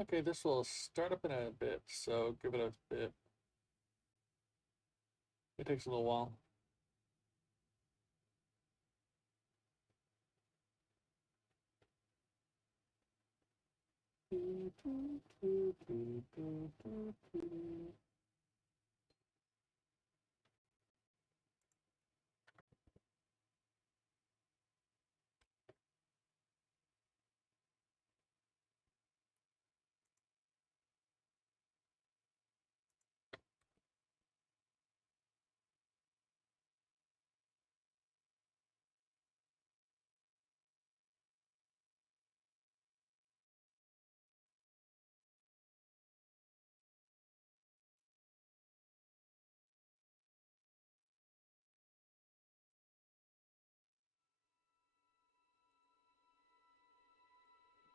Okay, this will start up in a bit, so give it a bit. It takes a little while.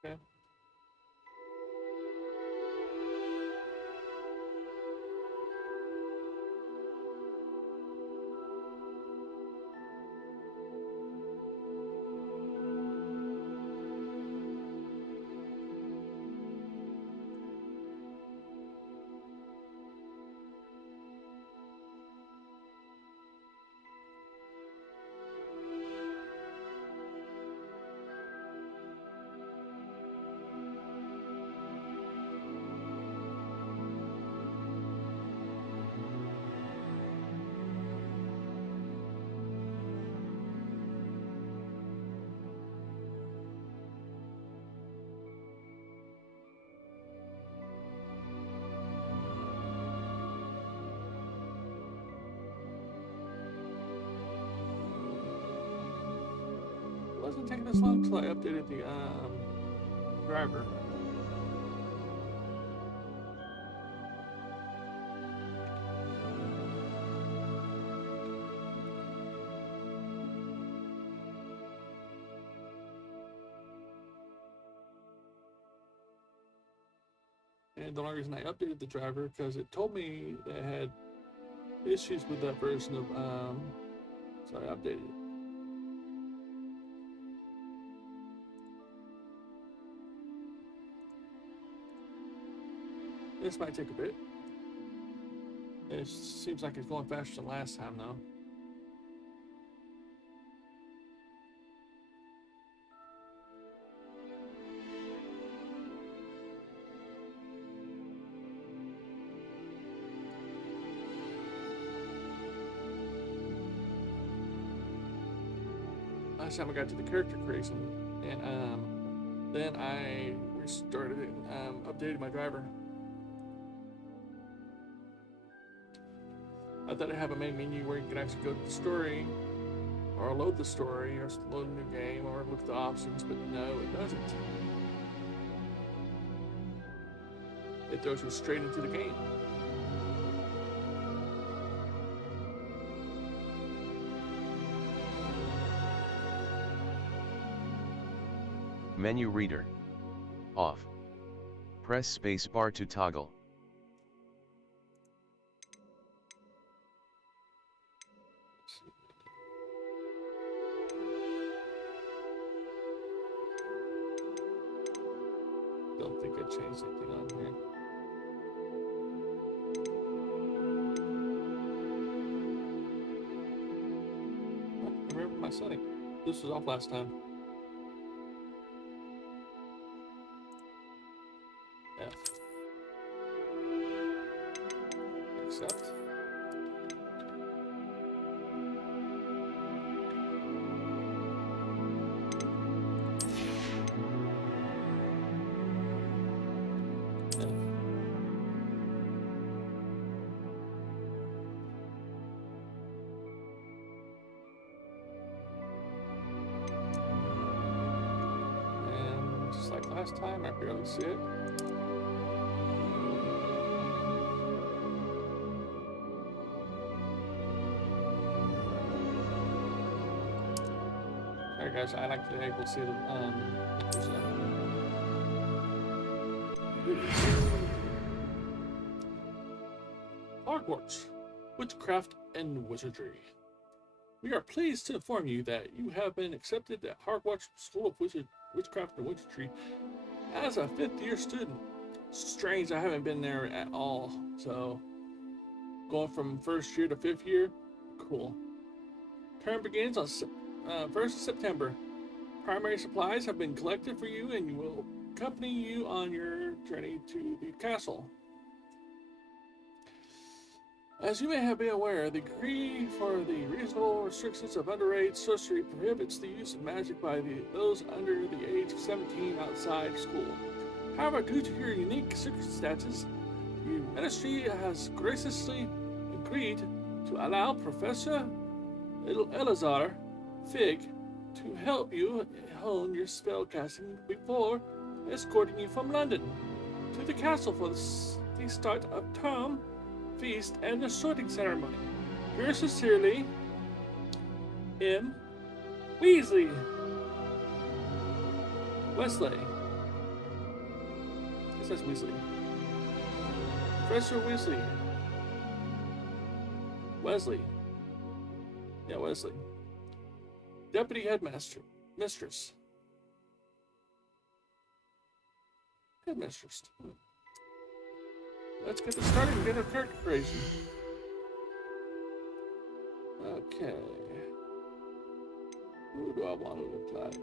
Okay. It wasn't taking this long until I updated the driver. And the only reason I updated the driver because it told me that it had issues with that version of so I updated it. This might take a bit. It seems like it's going faster than last time though. Last time I got to the character creation, and then I restarted it and updated my driver. I thought I'd have a main menu where you could actually go to the story, or load the story, or load a new game, or look at the options, but no, it doesn't. It throws you straight into the game. Menu reader. Off. Press spacebar to toggle. Don't think I changed anything on here. I remember my setting. This was off last time. F. Accept. And just like last time, I barely see it. Alright guys, I like to be able to see the Hogwarts, Witchcraft and Wizardry. We are pleased to inform you that you have been accepted at Hogwarts School of Witchcraft and Wizardry as a 5th year student. strange. I haven't been there at all. So going from first year to fifth year, cool. Term begins on 1st of September. Primary supplies have been collected for you and will accompany you on your journey to the castle. As you may have been aware, the decree for the reasonable restrictions of underage sorcery prohibits the use of magic by those under the age of 17 outside school. However, due to your unique circumstances, the Ministry has graciously agreed to allow Professor Elazar Fig to help you hone your spellcasting before escorting you from London to the castle for the start of term feast and the sorting ceremony. Yours sincerely, M. Weasley. Wesley. It says Weasley. Professor Weasley. Wesley. Yeah, Wesley. Deputy Headmaster. Mistress. Headmistress. Let's get this started and get our character creation. Okay. Who do I want to look like?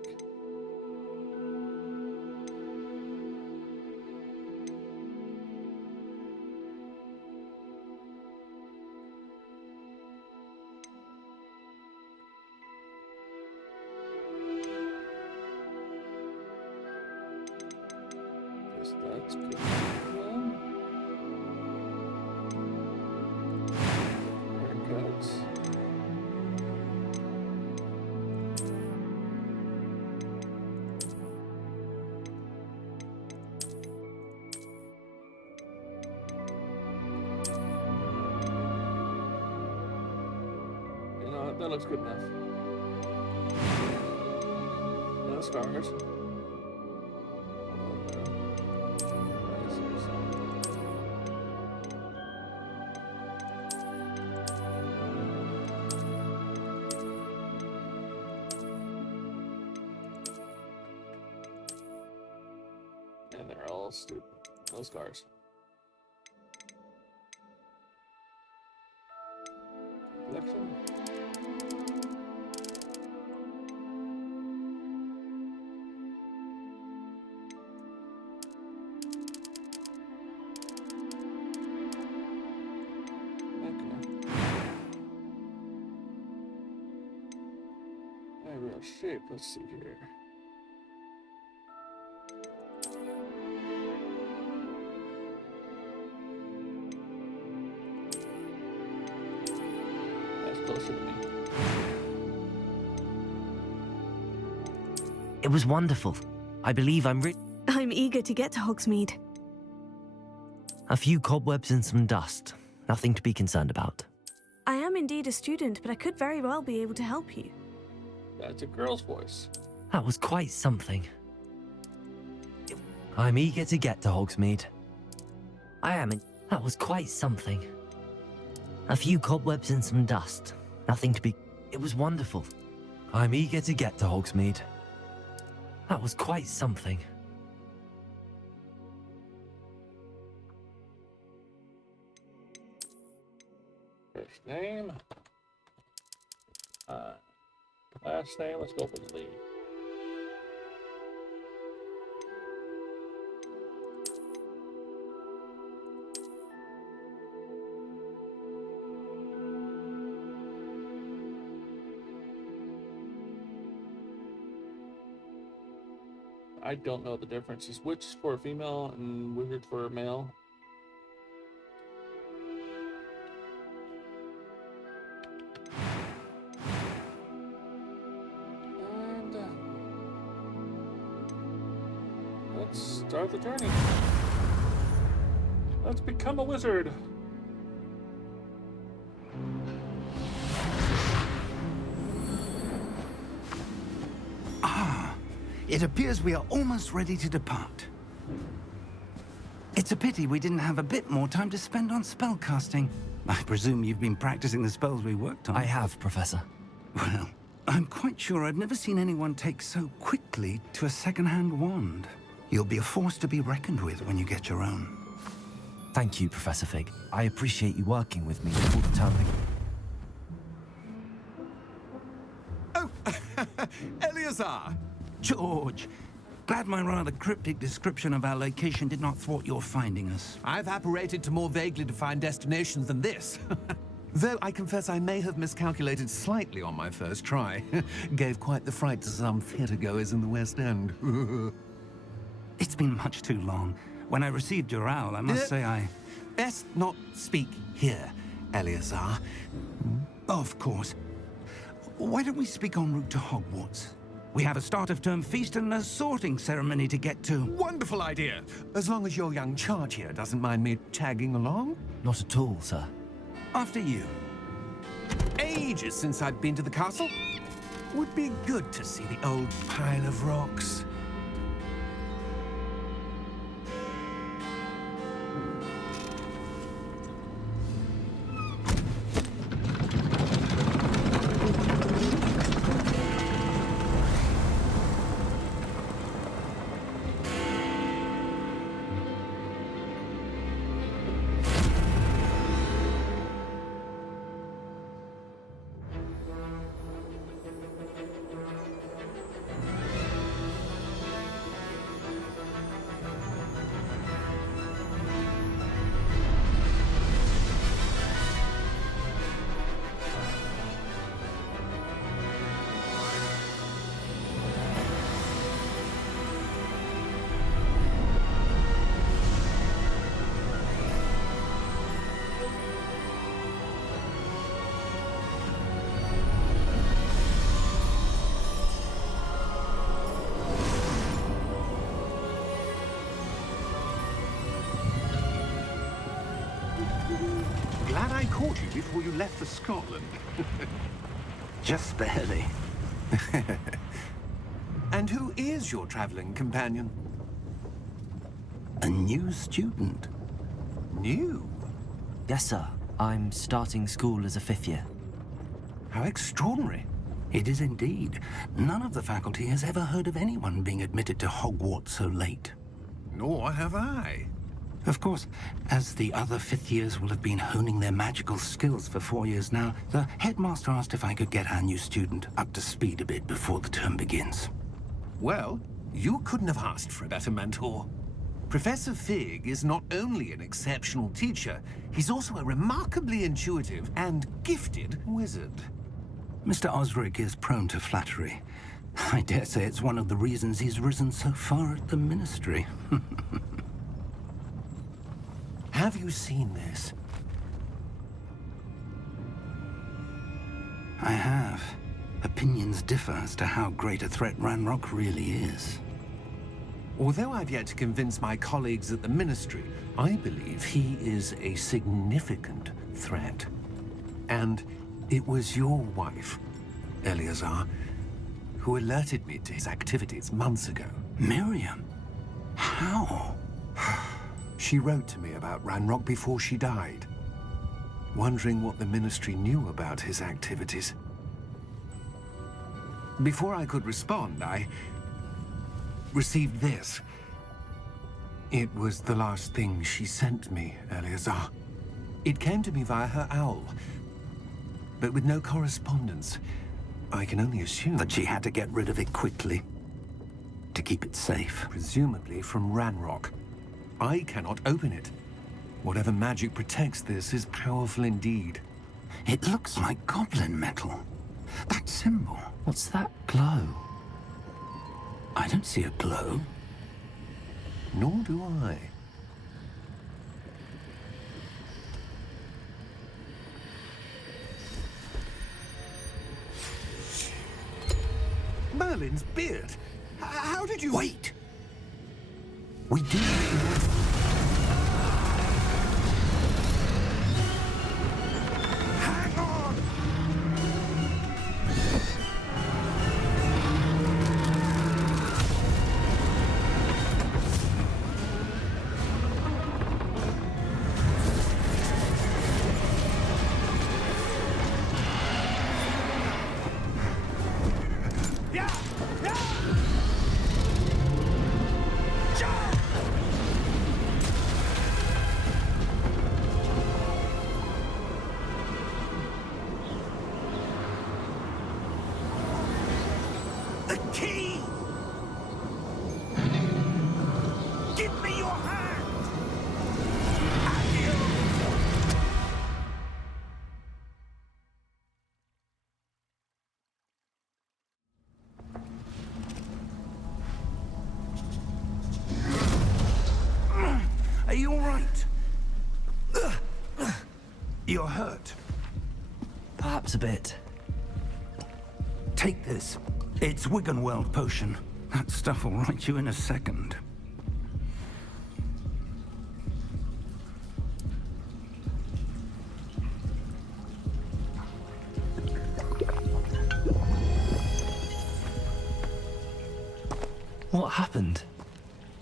Guess that's good. That looks good enough. No scars. And they're all stupid. No scars. Collection. Shape. Let's see here. That's closer to me. It was wonderful. I believe I'm eager to get to Hogsmeade. A few cobwebs and some dust. Nothing to be concerned about. I am indeed a student, but I could very well be able to help you. That's a girl's voice. That was quite something. I'm eager to get to Hogsmeade. That was quite something. A few cobwebs and some dust. Nothing to be... It was wonderful. I'm eager to get to Hogsmeade. That was quite something. First name. Last name. Let's go for the lead. I don't know the difference. Is witch for a female and wizard for a male? And let's start the journey. Let's become a wizard. It appears we are almost ready to depart. It's a pity we didn't have a bit more time to spend on spellcasting. I presume you've been practicing the spells we worked on. I have, Professor. Well, I'm quite sure I've never seen anyone take so quickly to a second-hand wand. You'll be a force to be reckoned with when you get your own. Thank you, Professor Fig. I appreciate you working with me before the term begins. Oh, Eleazar! George, glad my rather cryptic description of our location did not thwart your finding us. I've apparated to more vaguely defined destinations than this. Though I confess I may have miscalculated slightly on my first try. Gave quite the fright to some theatergoers in the West End. It's been much too long. When I received your owl, I must say I... Best not speak here, Eleazar. Of course. Why don't we speak en route to Hogwarts? We have a start-of-term feast and a sorting ceremony to get to. Wonderful idea! As long as your young charge here doesn't mind me tagging along. Not at all, sir. After you. Ages since I'd been to the castle. Would be good to see the old pile of rocks. Glad I caught you before you left for Scotland. Just barely. And who is your traveling companion? A new student. New? Yes, sir. I'm starting school as a 5th year. How extraordinary. It is indeed. None of the faculty has ever heard of anyone being admitted to Hogwarts so late. Nor have I. Of course, as the other 5th years will have been honing their magical skills for 4 years now, the headmaster asked if I could get our new student up to speed a bit before the term begins. Well, you couldn't have asked for a better mentor. Professor Fig is not only an exceptional teacher, he's also a remarkably intuitive and gifted wizard. Mr. Osric is prone to flattery. I dare say it's one of the reasons he's risen so far at the Ministry. Have you seen this? I have. Opinions differ as to how great a threat Ranrock really is. Although I've yet to convince my colleagues at the Ministry, I believe he is a significant threat. And it was your wife, Eleazar, who alerted me to his activities months ago. Miriam? How? She wrote to me about Ranrock before she died, wondering what the Ministry knew about his activities. Before I could respond, I received this. It was the last thing she sent me, Eleazar. It came to me via her owl, but with no correspondence. I can only assume That she had to get rid of it quickly. To keep it safe. presumably from Ranrock. I cannot open it. Whatever magic protects this is powerful indeed. It looks like goblin metal. That symbol. What's that glow? I don't see a glow. Nor do I. Merlin's beard. How did you... Wait! We do. Hang on! Yeah! Yeah! you all right? You're hurt. Perhaps a bit. Take this. It's Wiggenweld potion. That stuff will right you in a second. What happened?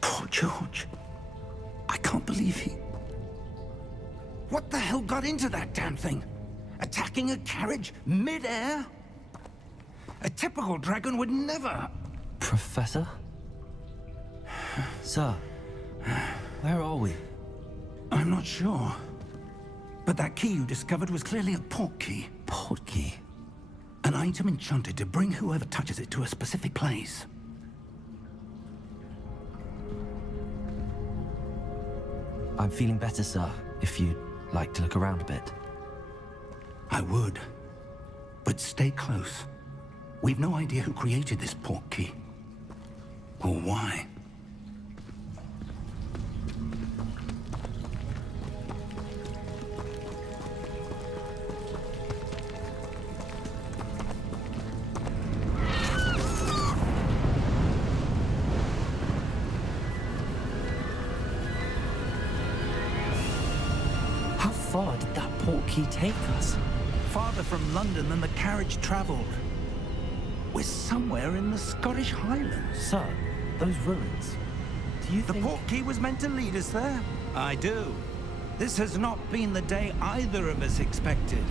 Poor George. I can't believe he... What the hell got into that damn thing? Attacking a carriage mid-air? A typical dragon would never... Professor? Sir, where are we? I'm not sure. But that key you discovered was clearly a port key. Port key? An item enchanted to bring whoever touches it to a specific place. I'm feeling better, sir, if you'd like to look around a bit. I would. But stay close. We've no idea who created this port key. Or why. How far did that port key take us? Farther from London than the carriage traveled. We're somewhere in the Scottish Highlands. Sir, those ruins. Do you The think... port key was meant to lead us there? I do. This has not been the day either of us expected.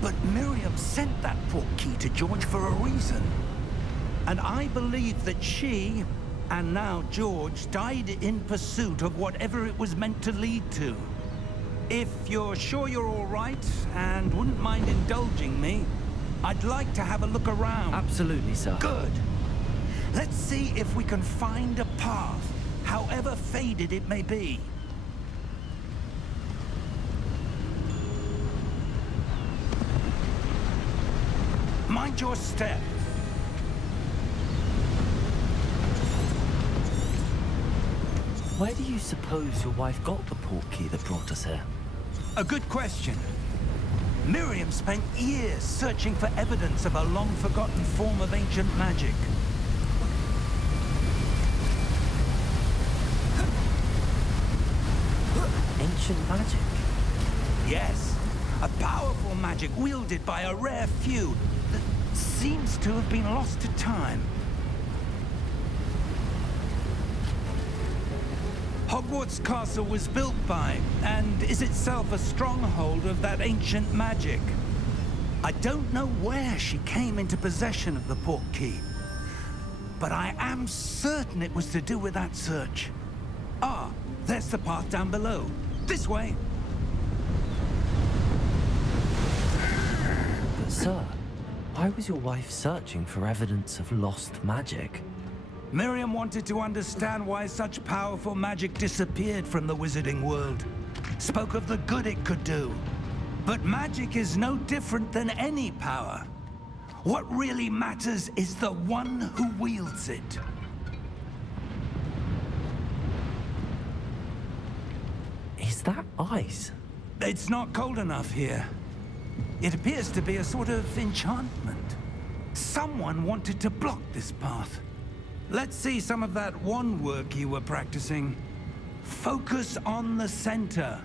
But Miriam sent that port key to George for a reason. And I believe that she, and now George, died in pursuit of whatever it was meant to lead to. If you're sure you're all right, and wouldn't mind indulging me, I'd like to have a look around. Absolutely, sir. Good. Let's see if we can find a path, however faded it may be. Mind your step. Where do you suppose your wife got the port key that brought us here? A good question. Miriam spent years searching for evidence of a long-forgotten form of ancient magic. Ancient magic? Yes, a powerful magic wielded by a rare few that seems to have been lost to time. Hogwarts Castle was built by, and is itself a stronghold of that ancient magic. I don't know where she came into possession of the port key, but I am certain it was to do with that search. Ah, there's the path down below. This way. But sir, why was your wife searching for evidence of lost magic? Miriam wanted to understand why such powerful magic disappeared from the wizarding world. Spoke of the good it could do. But magic is no different than any power. What really matters is the one who wields it. Is that ice? It's not cold enough here. It appears to be a sort of enchantment. Someone wanted to block this path. Let's see some of that wand work you were practicing. Focus on the center.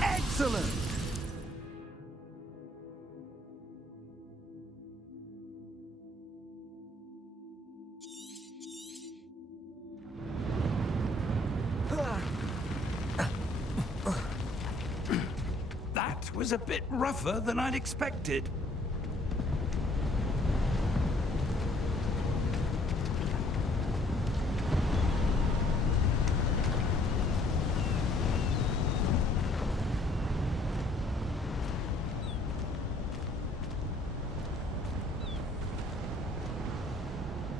Excellent! That was a bit rougher than I'd expected.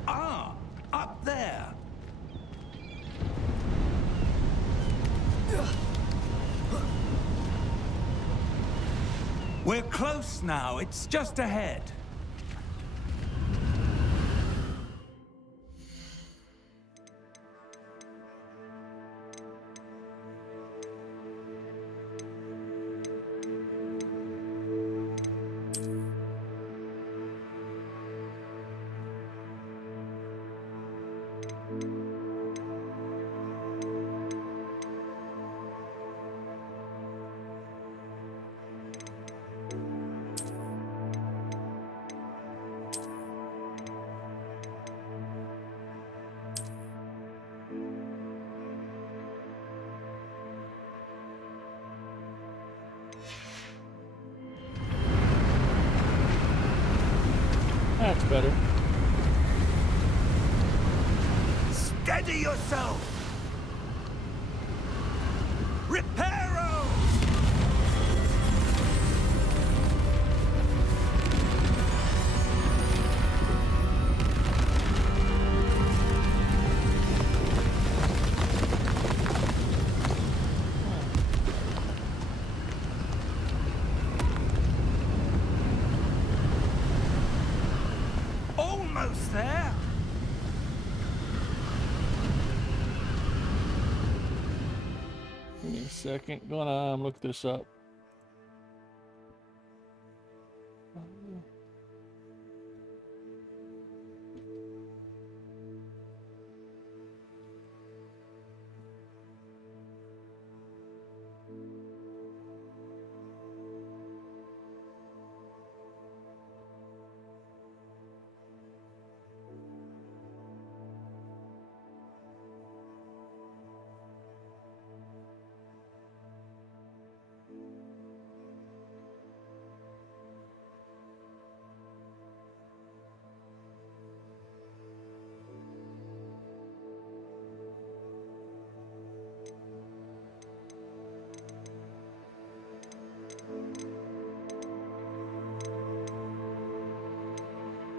Ah, up there. We're close now. It's just ahead. That's better. Steady yourself! Reparo! Almost there. Give me a second. Gonna look this up.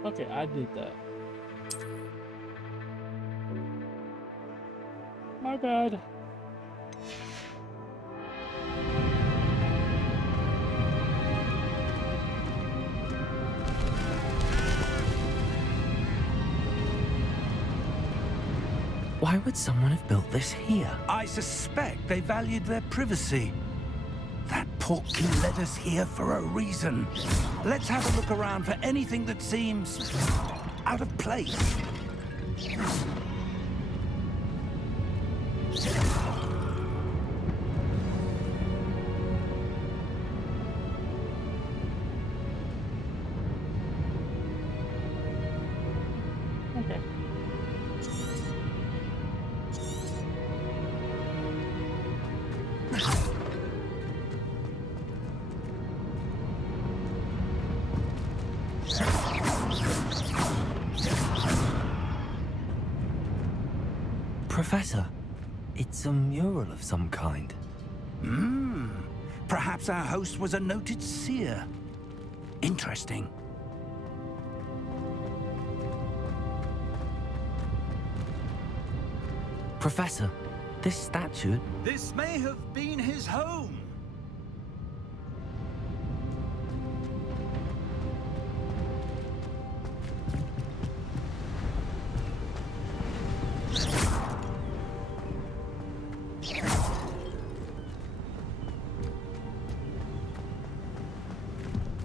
Okay, I did that. My bad. Why would someone have built this here? I suspect they valued their privacy. That portkey led us here for a reason. Let's have a look around for anything that seems out of place. Okay. Professor, it's a mural of some kind. Perhaps our host was a noted seer. Interesting. Professor, this statue... This may have been his home.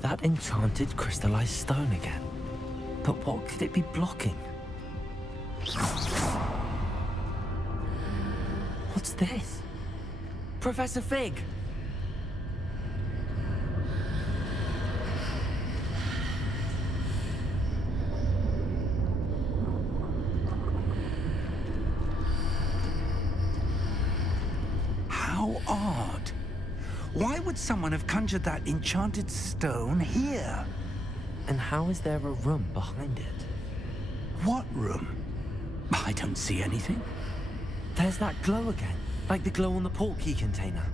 That enchanted crystallized stone again. But what could it be blocking? What's this? Professor Fig! How odd. Why would someone have conjured that enchanted stone here? And how is there a room behind it? What room? I don't see anything. There's that glow again, like the glow on the portkey container.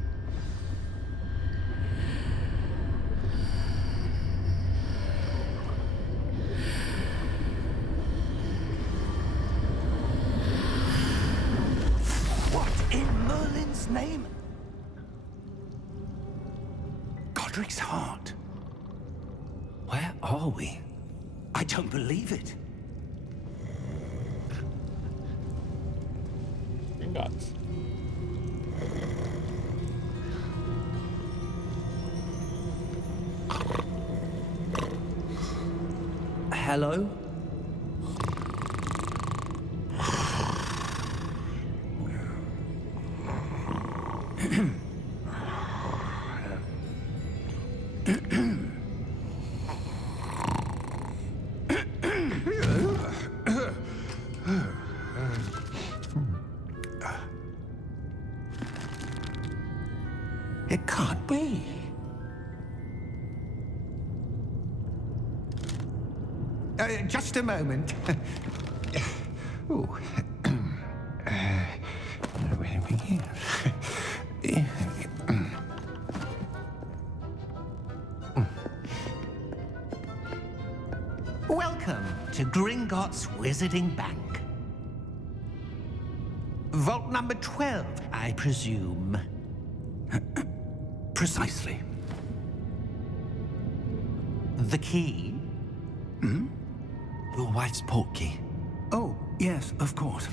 What in Merlin's name? Godric's heart. are we? I don't believe it. Gringotts. Hello? It can't be. Just a moment. Ooh. Where are we here? Welcome to Gringotts Wizarding Bank. Vault number 12, I presume. Precisely. The key? Your wife's portkey. Oh, yes, of course.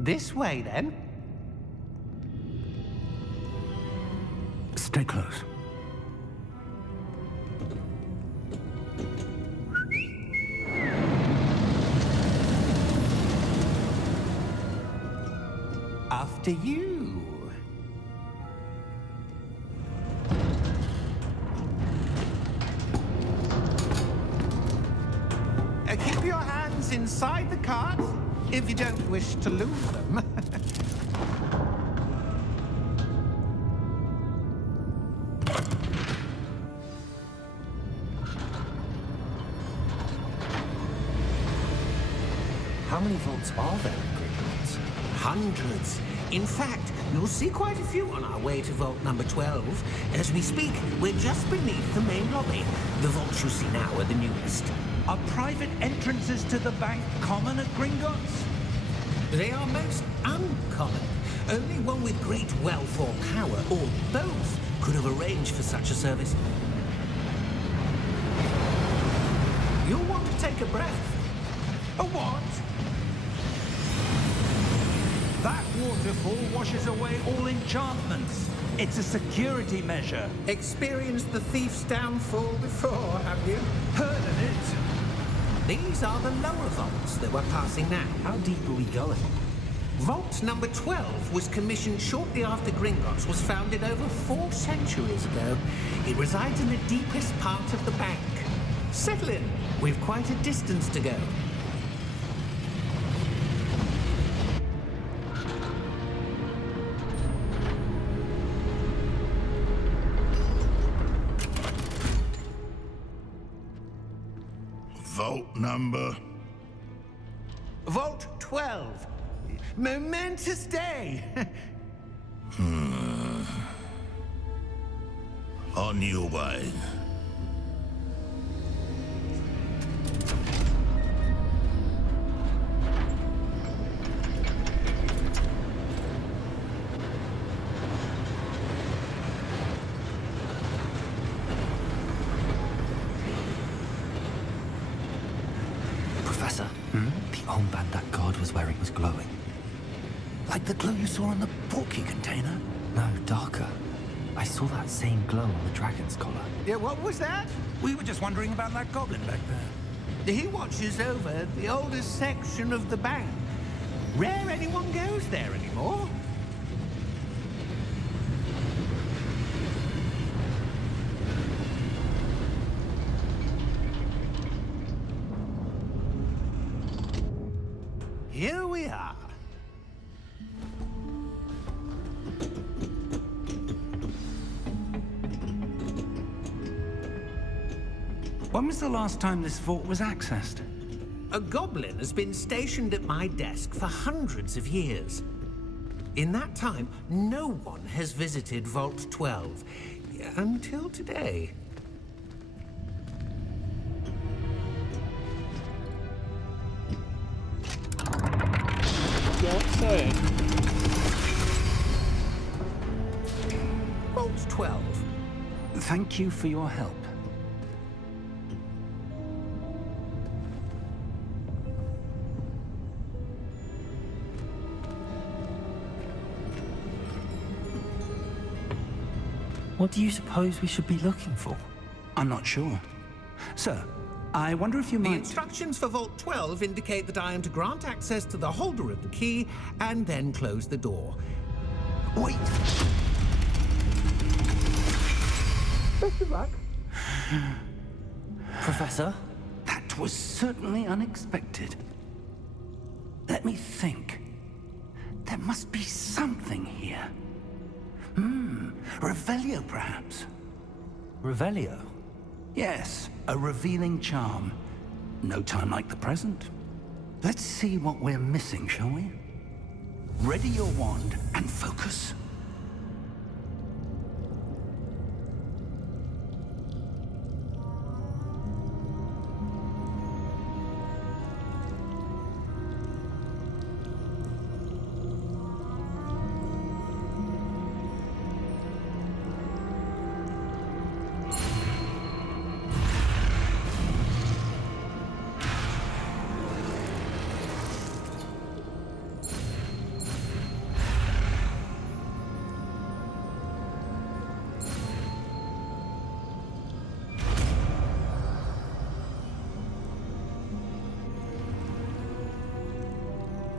This way, then. Stay close. After you. Keep your hands inside the cart if you don't wish to lose them. How many vaults are there in Gringotts? Hundreds. In fact, you'll see quite a few on our way to vault number 12. As we speak, we're just beneath the main lobby. The vaults you see now are the newest. Are private entrances to the bank common at Gringotts? They are most uncommon. Only one with great wealth or power, or both, could have arranged for such a service. You'll want to take a breath. A what? That waterfall washes away all enchantments. It's a security measure. Experienced the thief's downfall before, have you? Heard of it? These are the lower vaults that we're passing now. How deep are we going? Vault number 12 was commissioned shortly after Gringotts was founded over 4 centuries ago. It resides in the deepest part of the bank. Settle in. We've quite a distance to go. Vault number? Vault 12. Momentous day. On your way. Professor, the armband that guard was wearing was glowing. Like the glow you saw on the portkey container? No, darker. I saw that same glow on the dragon's collar. Yeah, what was that? We were just wondering about that goblin back there. He watches over the oldest section of the bank. Rare anyone goes there anymore. Here we are. When was the last time this vault was accessed? A goblin has been stationed at my desk for hundreds of years. In that time, no one has visited Vault 12. Until today. Don't say. Vault 12. Thank you for your help. What do you suppose we should be looking for? I'm not sure. Sir, I wonder if you The might... instructions for Vault 12 indicate that I am to grant access to the holder of the key and then close the door. Wait! Best of luck. Professor? That was certainly unexpected. Let me think. There must be something here. Revelio, perhaps? Revelio? Yes, a revealing charm. No time like the present. Let's see what we're missing, shall we? Ready your wand and focus.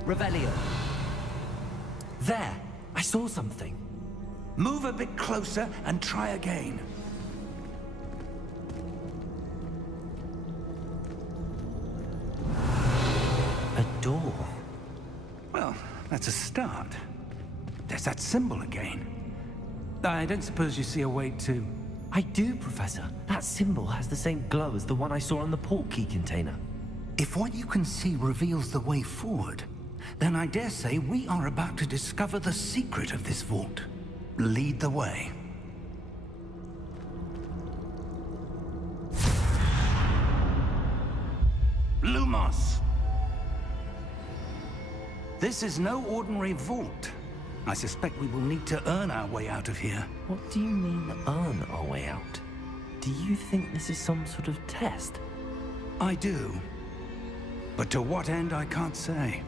Revelio. There! I saw something. Move a bit closer and try again. A door. Well, that's a start. There's that symbol again. I don't suppose you see a way to... I do, Professor. That symbol has the same glow as the one I saw on the portkey container. If what you can see reveals the way forward, then I dare say we are about to discover the secret of this vault. Lead the way. Lumos! This is no ordinary vault. I suspect we will need to earn our way out of here. What do you mean, earn our way out? Do you think this is some sort of test? I do. But to what end, I can't say.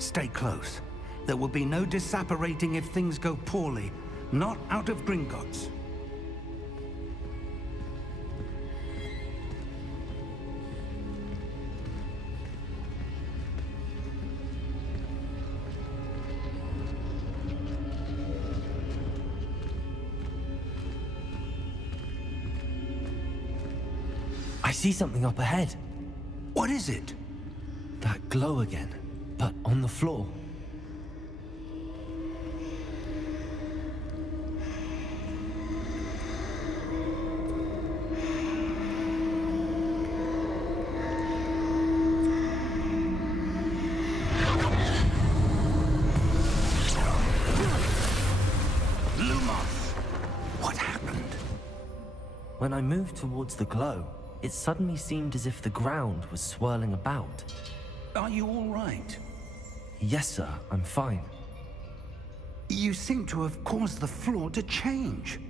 Stay close. There will be no disapparating if things go poorly. Not out of Gringotts. I see something up ahead. What is it? That glow again, but on the floor. Lumos! What happened? When I moved towards the glow, it suddenly seemed as if the ground was swirling about. Are you all right? Yes, sir, I'm fine. You seem to have caused the floor to change.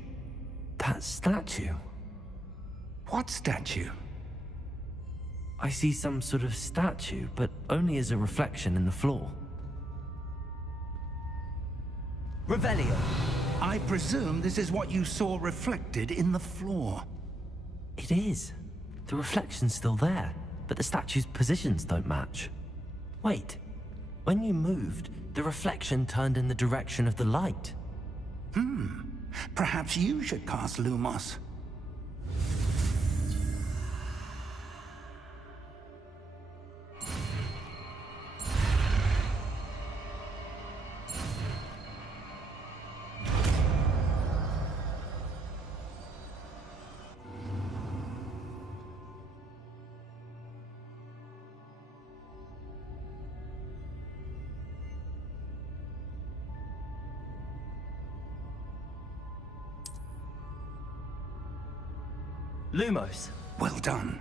That statue. What statue? I see some sort of statue, but only as a reflection in the floor. Revelio! I presume this is what you saw reflected in the floor. It is. The reflection's still there, but the statue's positions don't match. Wait, when you moved, the reflection turned in the direction of the light. Perhaps you should cast Lumos. Lumos! Well done.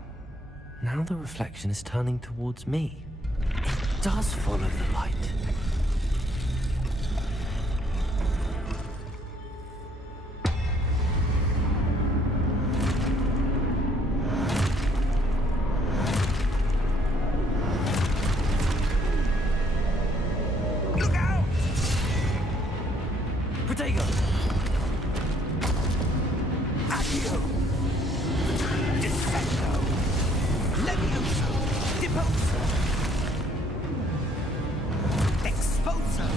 Now the reflection is turning towards me. It does follow the light. Leviosa. Expulso.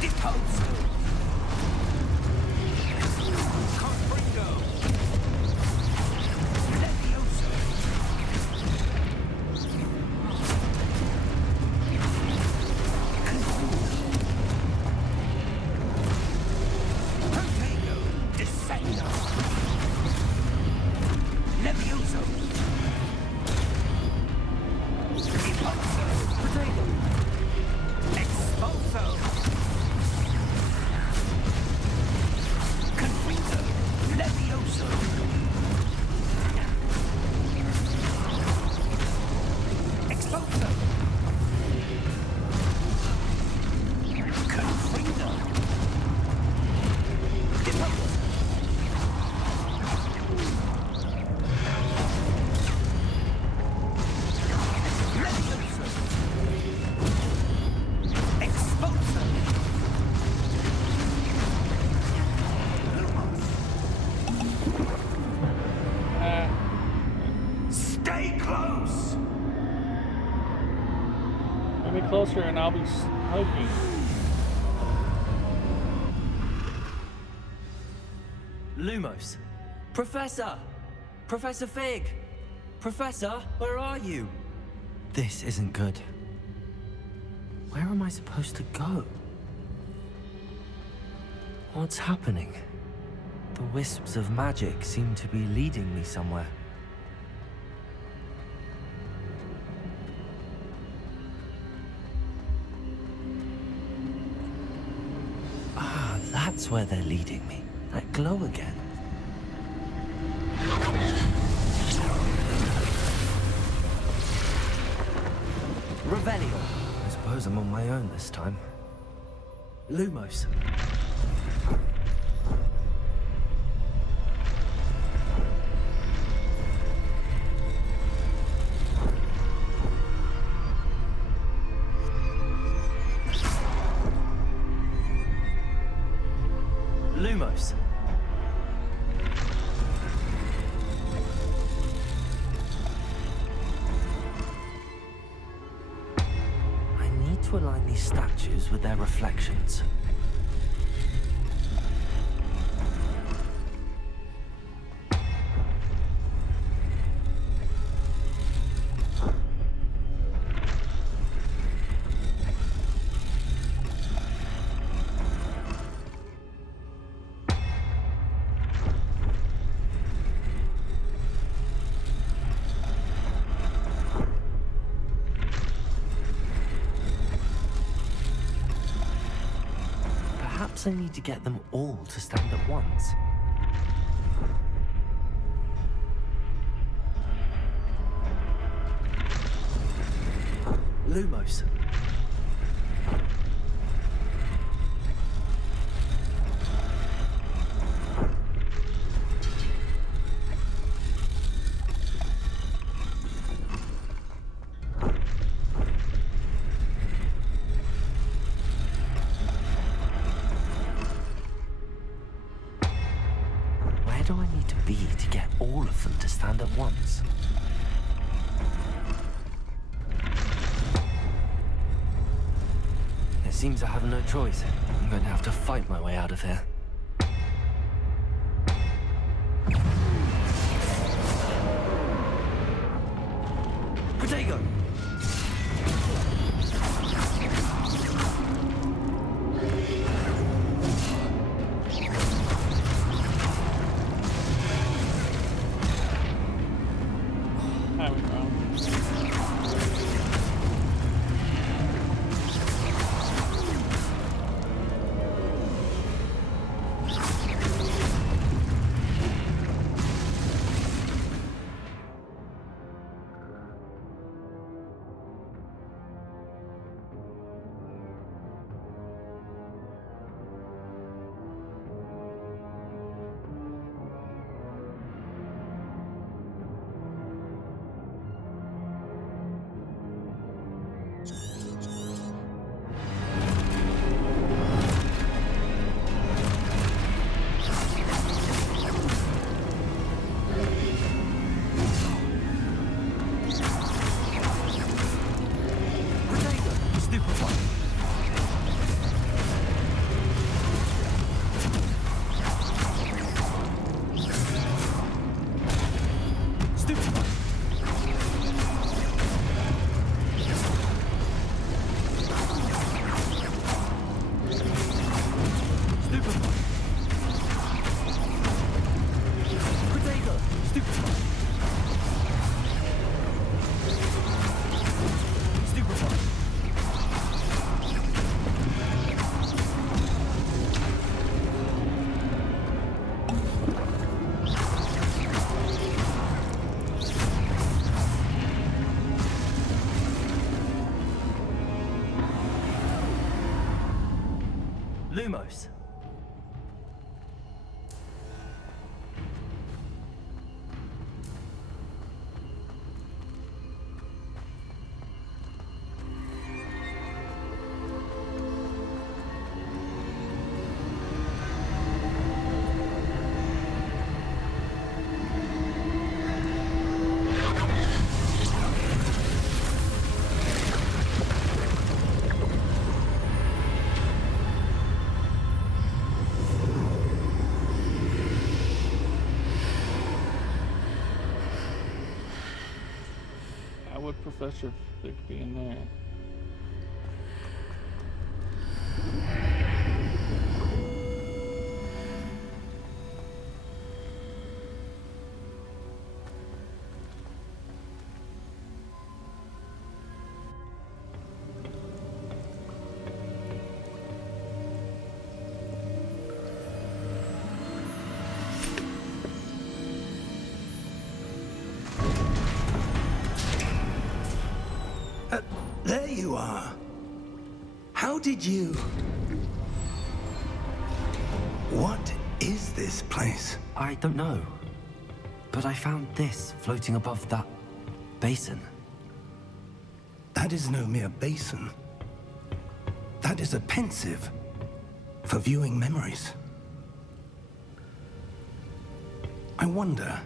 Deposo. Confringo. Leviosa. Protego. Descendo. Levioso. Deposo. Protego. Expulso. Confringo. Levioso. Expulso. Confringo. Deposo. Levioso. Expulso. Stay close. Let me closer and I'll be smoking. Lumos. Professor! Professor Fig! Professor, where are you? This isn't good. Where am I supposed to go? What's happening? The wisps of magic seem to be leading me somewhere. Ah, that's where they're leading me. That glow again. Revelio. I suppose I'm on my own this time. Lumos. Lumos. I need to align these statues with their reflections. Perhaps I need to get them all to stand at once. Lumos. Where do I need to be to get all of them to stand at once? It seems I have no choice. I'm going to have to fight my way out of here. Protego! There we go. Lumos. How would Professor Fick be in there? There you are. How did you... What is this place? I don't know. But I found this floating above that basin. That is no mere basin. That is a pensive for viewing memories. I wonder...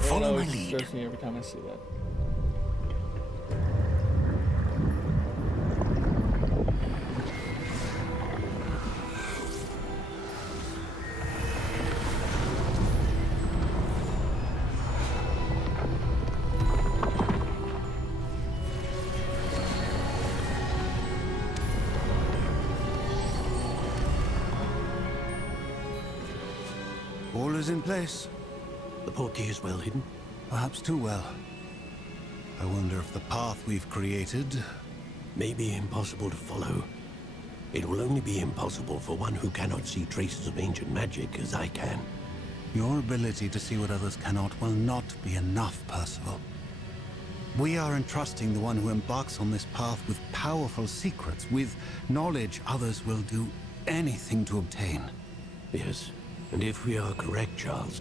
Follow my lead. It scares me every time I see that. All is in place. The portkey is well hidden. Perhaps too well. I wonder if the path we've created... May be impossible to follow. It will only be impossible for one who cannot see traces of ancient magic as I can. Your ability to see what others cannot will not be enough, Percival. We are entrusting the one who embarks on this path with powerful secrets, with knowledge others will do anything to obtain. Yes, and if we are correct, Charles,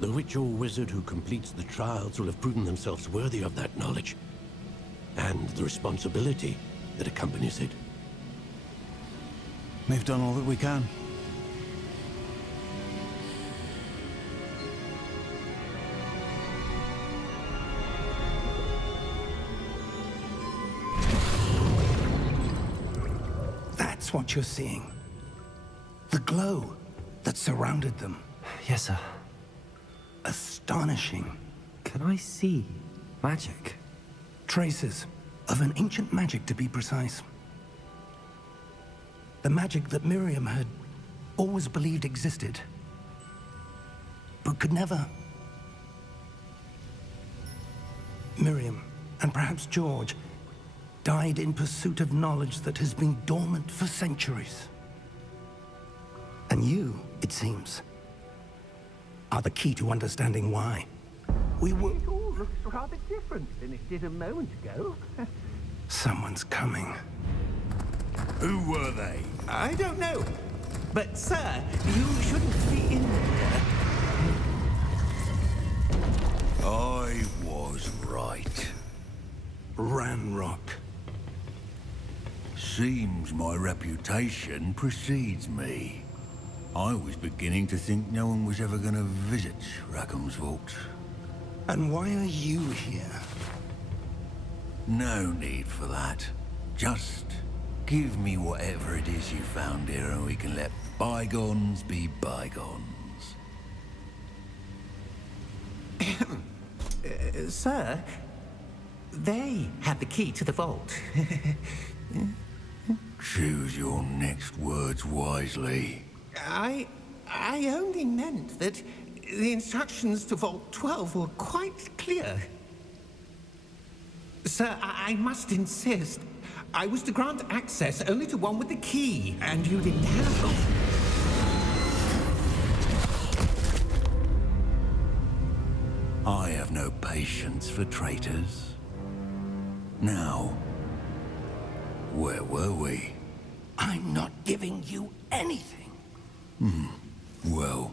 the witch or wizard who completes the trials will have proven themselves worthy of that knowledge, and the responsibility that accompanies it. We've done all that we can. That's what you're seeing. The glow that surrounded them. Yes, sir. Astonishing. Can I see magic? Traces of an ancient magic, to be precise. The magic that Miriam had always believed existed, but could never. Miriam, and perhaps George, died in pursuit of knowledge that has been dormant for centuries. And you, it seems, are the key to understanding why. We will... It all looks rather different than it did a moment ago. Someone's coming. Who were they? I don't know. But, sir, you shouldn't be in here. I was right. Ranrock. Seems my reputation precedes me. I was beginning to think no one was ever going to visit Rackham's vault. And why are you here? No need for that. Just give me whatever it is you found here and we can let bygones be bygones. Sir, they had the key to the vault. Choose your next words wisely. I only meant that the instructions to Vault 12 were quite clear. Sir, I must insist. I was to grant access only to one with the key, and you didn't have. patience for traitors. Now, where were we? I'm not giving you anything. Well,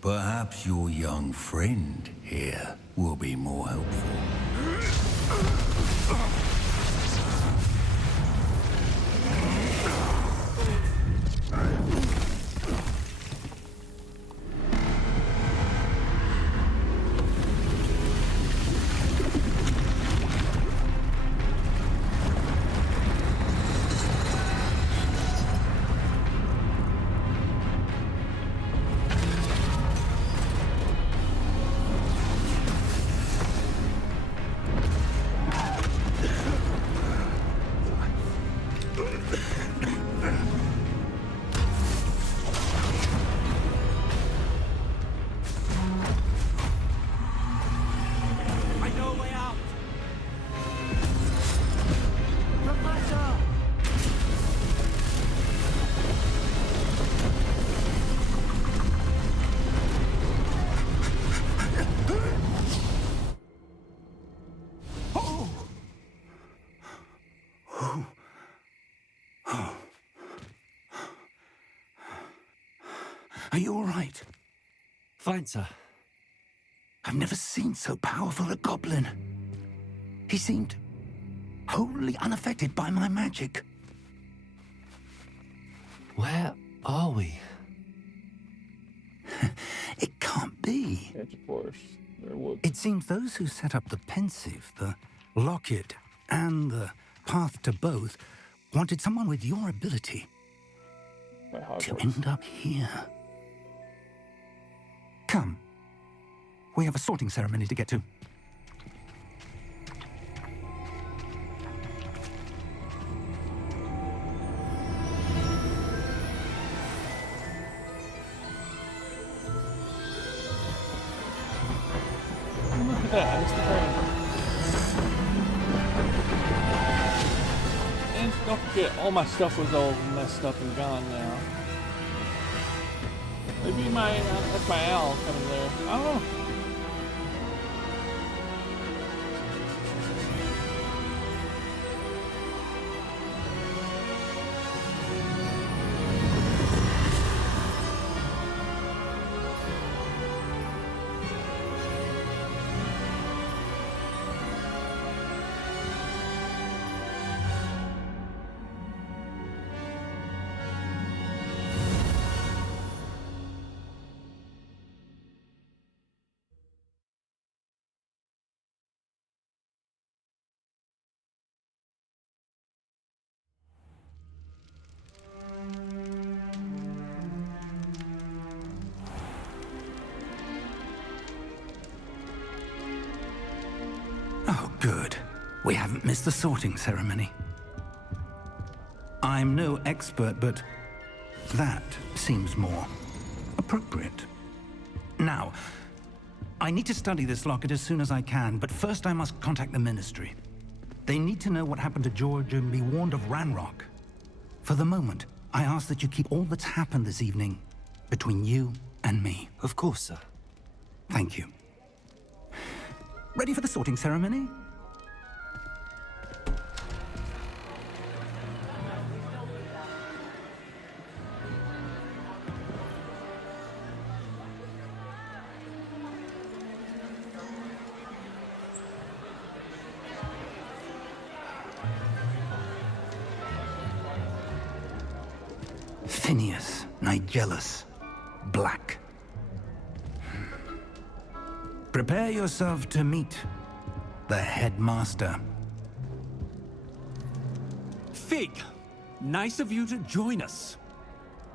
perhaps your young friend here will be more helpful. Are you all right? Fine, sir. I've never seen so powerful a goblin. He seemed wholly unaffected by my magic. Where are we? It can't be. Of course. There would. It seems those who set up the pensive, the locket, and the path to both wanted someone with your ability By to Hogwarts. end up here. Come. We have a sorting ceremony to get to. Look at that. It's the train. And don't forget, all my stuff was all messed up and gone now. Maybe that's my owl coming there. I don't know. Oh, good. We haven't missed the sorting ceremony. I'm no expert, but that seems more appropriate. Now, I need to study this locket as soon as I can, but first I must contact the Ministry. They need to know what happened to George and be warned of Ranrock. For the moment, I ask that you keep all that's happened this evening between you and me. Of course, sir. Thank you. Ready for the sorting ceremony? Phineas, Nigellus, Black. Prepare yourself to meet the headmaster. Fig, nice of you to join us.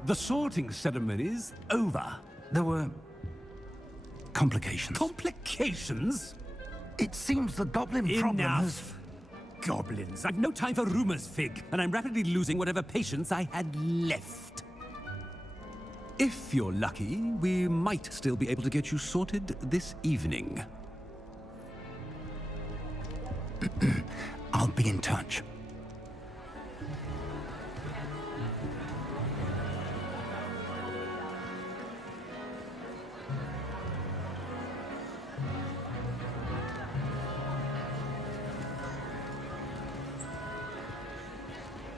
The sorting ceremony's over. There were complications. Complications? It seems the goblin problem has... Enough! Goblins. I've no time for rumors, Fig, and I'm rapidly losing whatever patience I had left. If you're lucky, we might still be able to get you sorted this evening. I'll be in touch.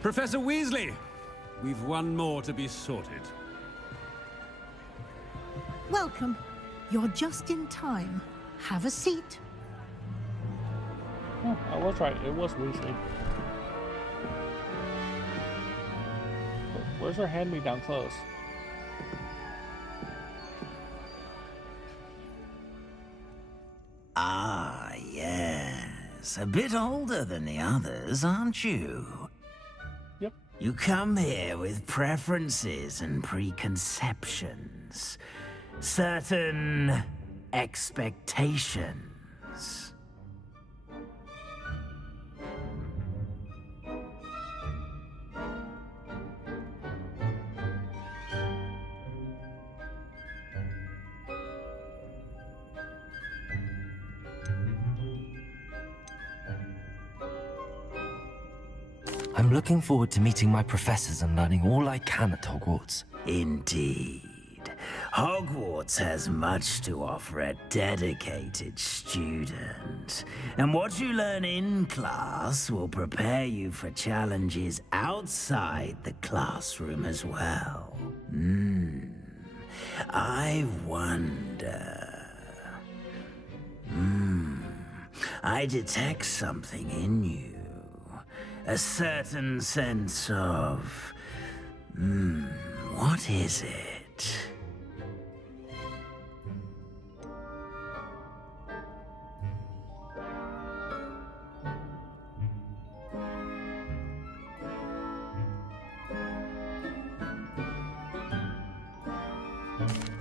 Professor Weasley, we've one more to be sorted. Welcome. You're just in time. Have a seat. Oh, I was right. It was Weasley. Where's her hand-me-down clothes? Ah, yes. A bit older than the others, aren't you? Yep. You come here with preferences and preconceptions. Certain expectations. I'm looking forward to meeting my professors and learning all I can at Hogwarts. Indeed. Hogwarts has much to offer a dedicated student. And what you learn in class will prepare you for challenges outside the classroom as well. I wonder... I detect something in you. A certain sense of... what is it?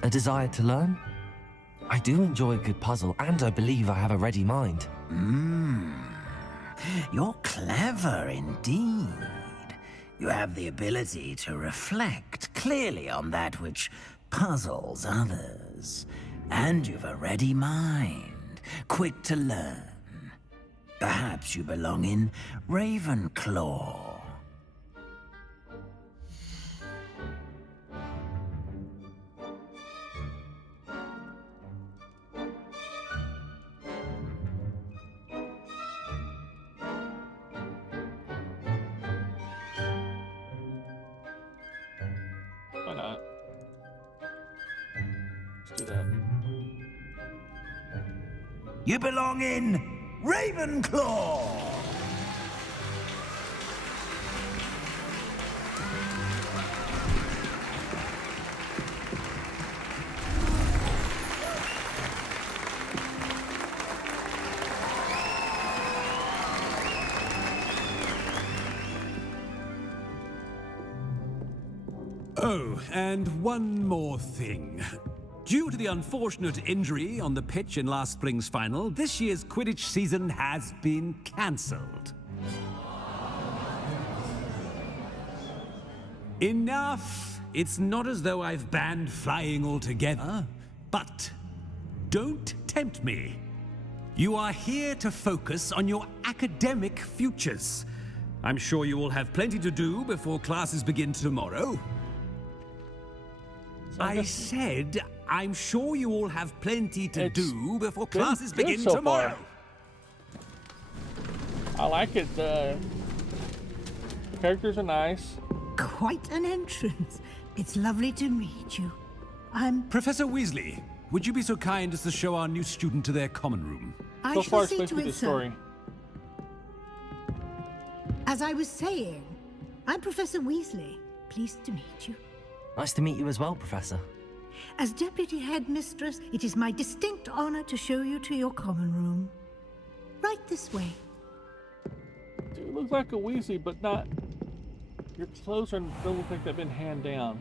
A desire to learn? I do enjoy a good puzzle, and I believe I have a ready mind. You're clever indeed. You have the ability to reflect clearly on that which puzzles others. And you've a ready mind, quick to learn. Perhaps you belong in Ravenclaw. Why not? Let's do that. You belong in Ravenclaw! Oh, and one more thing. Due to the unfortunate injury on the pitch in last spring's final, this year's Quidditch season has been cancelled. Enough! It's not as though I've banned flying altogether, but don't tempt me. You are here to focus on your academic futures. I'm sure you all have plenty to do before classes begin tomorrow. I said, I'm sure you all have plenty to do before classes begin so tomorrow. I like it. The characters are nice. Quite an entrance. It's lovely to meet you. I'm... Professor Weasley, would you be so kind as to show our new student to their common room? I So shall far, see explain to me it, the sir. story. As I was saying, I'm Professor Weasley. Pleased to meet you. Nice to meet you as well, Professor. As Deputy Headmistress, it is my distinct honor to show you to your common room. Right this way. Dude, it looks like a Weasley, but not. Your clothes don't look like they've been hand down.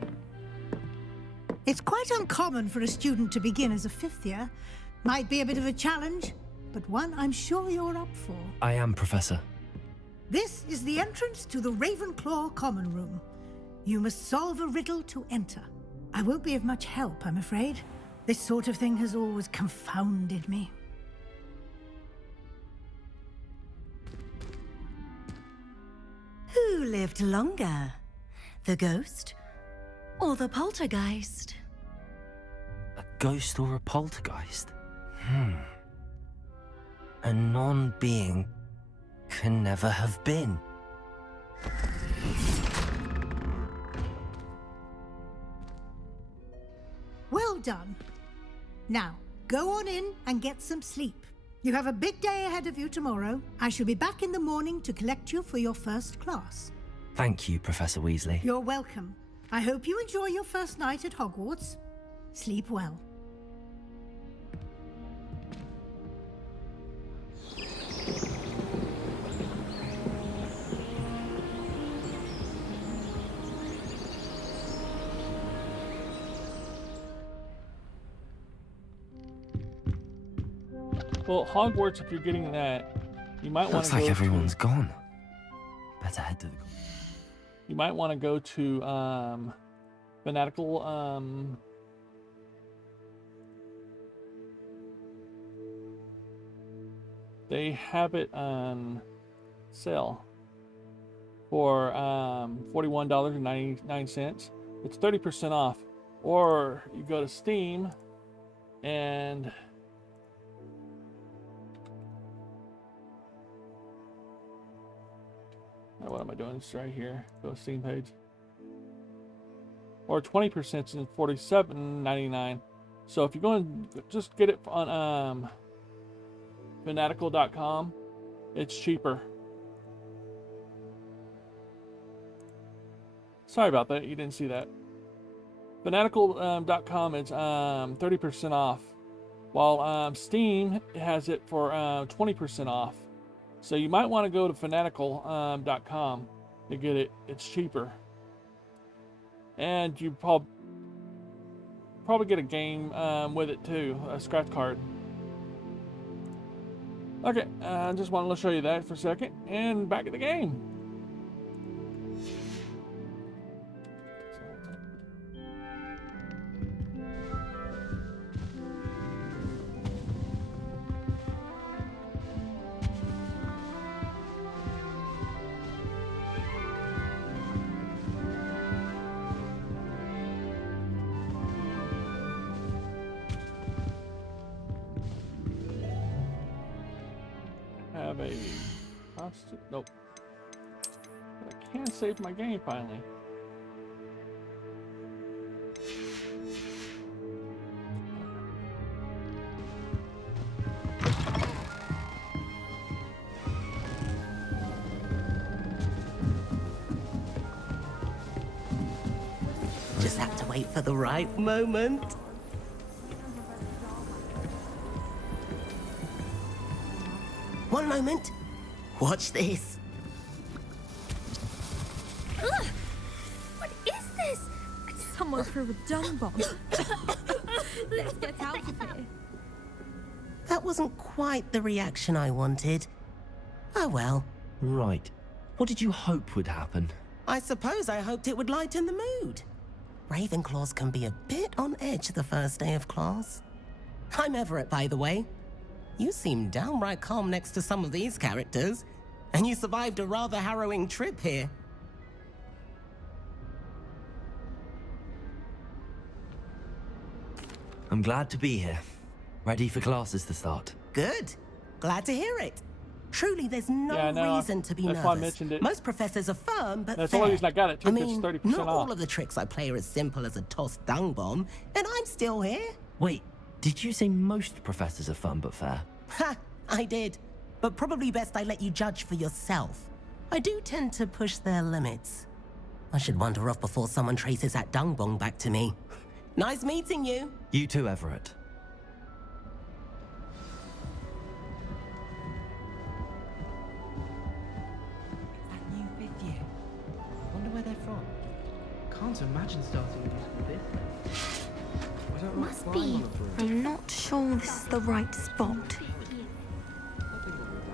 It's quite uncommon for a student to begin as a fifth year. Might be a bit of a challenge, but one I'm sure you're up for. I am, Professor. This is the entrance to the Ravenclaw common room. You must solve a riddle to enter. I won't be of much help, I'm afraid. This sort of thing has always confounded me. Who lived longer? The ghost or the poltergeist? A ghost or a poltergeist? A non-being can never have been. done. Now, go on in and get some sleep. You have a big day ahead of you tomorrow. I shall be back in the morning to collect you for your first class. Thank you, Professor Weasley. You're welcome. I hope you enjoy your first night at Hogwarts. Sleep well. Well, Hogwarts, if you're getting that, you might want to go. Looks like everyone's gone. Better head to the. You might want to go to Fanatical. They have it on sale for $41.99. It's 30% off. Or you go to Steam and what am I doing? It's right here. Go to Steam page. Or 20% in $47.99. So if you're going, just get it on fanatical.com. It's cheaper. Sorry about that. You didn't see that. Fanatical.com is 30% off, while Steam has it for 20% off. So you might want to go to fanatical.com to get it. It's cheaper, and you probably get a game with it too, a scratch card. Okay, I just wanted to show you that for a second, and back at the game. Have a constant. Nope. But I can't save my game finally. Just have to wait for the right moment. One moment. Watch this. Ugh! What is this? Someone threw a dung bomb. Let's get out of here. That wasn't quite the reaction I wanted. Oh well. Right. What did you hope would happen? I suppose I hoped it would lighten the mood. Ravenclaws can be a bit on edge the first day of class. I'm Everett, by the way. You seem downright calm next to some of these characters, and you survived a rather harrowing trip here. I'm glad to be here. Ready for classes to start. Good. Glad to hear it. Truly, there's no reason to be nervous. Why I mentioned it. Most professors are firm, but that's fair. the only reason I got it too. I mean, it's 30% not off. all of the tricks I play are as simple as a tossed dung bomb, and I'm still here. Wait, did you say most professors are fun but fair? Ha! I did. But probably best I let you judge for yourself. I do tend to push their limits. I should wander off before someone traces that dung bomb back to me. Nice meeting you. You too, Everett. That new fifth year. I wonder where they're from. Can't imagine starting a musical this. I don't like Must flying be. on a broom. I'm not sure this is the right spot. Nothing wrong with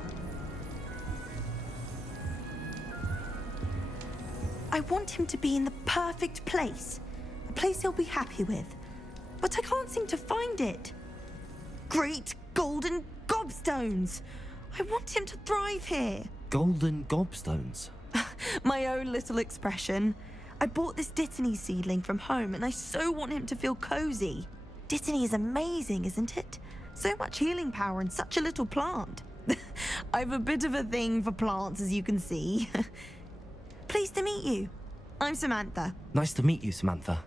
that. I want him to be in the perfect place. A place he'll be happy with. But I can't seem to find it. Great golden gobstones! I want him to thrive here. Golden gobstones? My own little expression. I bought this Dittany seedling from home and I so want him to feel cozy. Dittany is amazing, isn't it? So much healing power in such a little plant. I've a bit of a thing for plants, as you can see. Pleased to meet you. I'm Samantha. Nice to meet you, Samantha.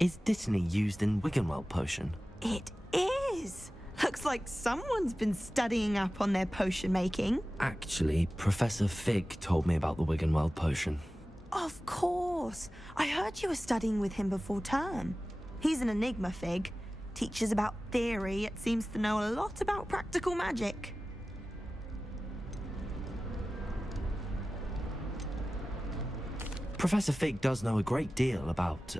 Is Dittany used in Wiggenweld potion? It is! Looks like someone's been studying up on their potion making. Actually, Professor Fig told me about the Wiggenweld potion. Of course! I heard you were studying with him before term. He's an enigma, Fig. Teaches about theory, yet seems to know a lot about practical magic. Professor Fig does know a great deal about,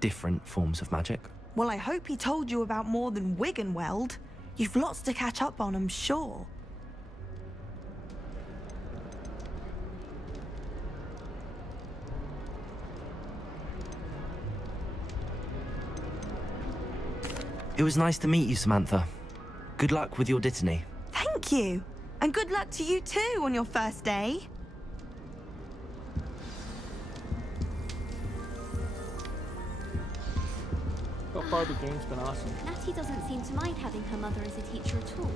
different forms of magic. Well, I hope he told you about more than Wiggenweld. You've lots to catch up on, I'm sure. It was nice to meet you, Samantha. Good luck with your Dittany. Thank you. And good luck to you too on your first day. So far, the game's been awesome. Natty doesn't seem to mind having her mother as a teacher at all.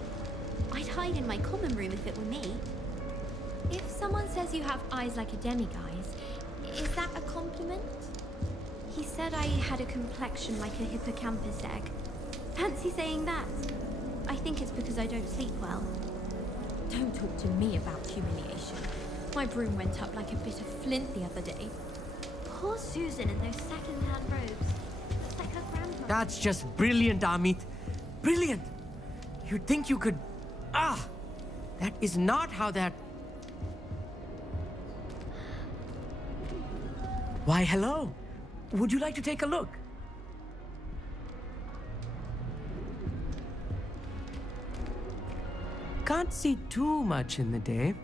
I'd hide in my common room if it were me. If someone says you have eyes like a demiguise, is that a compliment? He said I had a complexion like a hippocampus egg. Fancy saying that? I think it's because I don't sleep well. Don't talk to me about humiliation. My broom went up like a bit of flint the other day. Poor Susan in those second-hand robes. It's like her grandmother. That's just brilliant, Amit. Brilliant! You'd think you could... Ah! That is not how that... Why, hello. Would you like to take a look? Can't see too much in the day.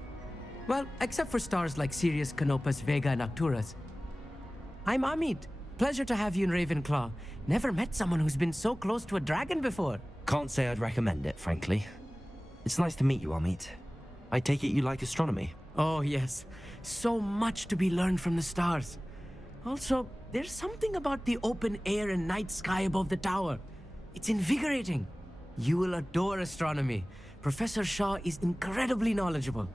Well, except for stars like Sirius, Canopus, Vega, and Arcturus. I'm Amit. Pleasure to have you in Ravenclaw. Never met someone who's been so close to a dragon before. Can't say I'd recommend it, frankly. It's nice to meet you, Amit. I take it you like astronomy. Oh, yes. So much to be learned from the stars. Also, there's something about the open air and night sky above the tower. It's invigorating. You will adore astronomy. Professor Shaw is incredibly knowledgeable.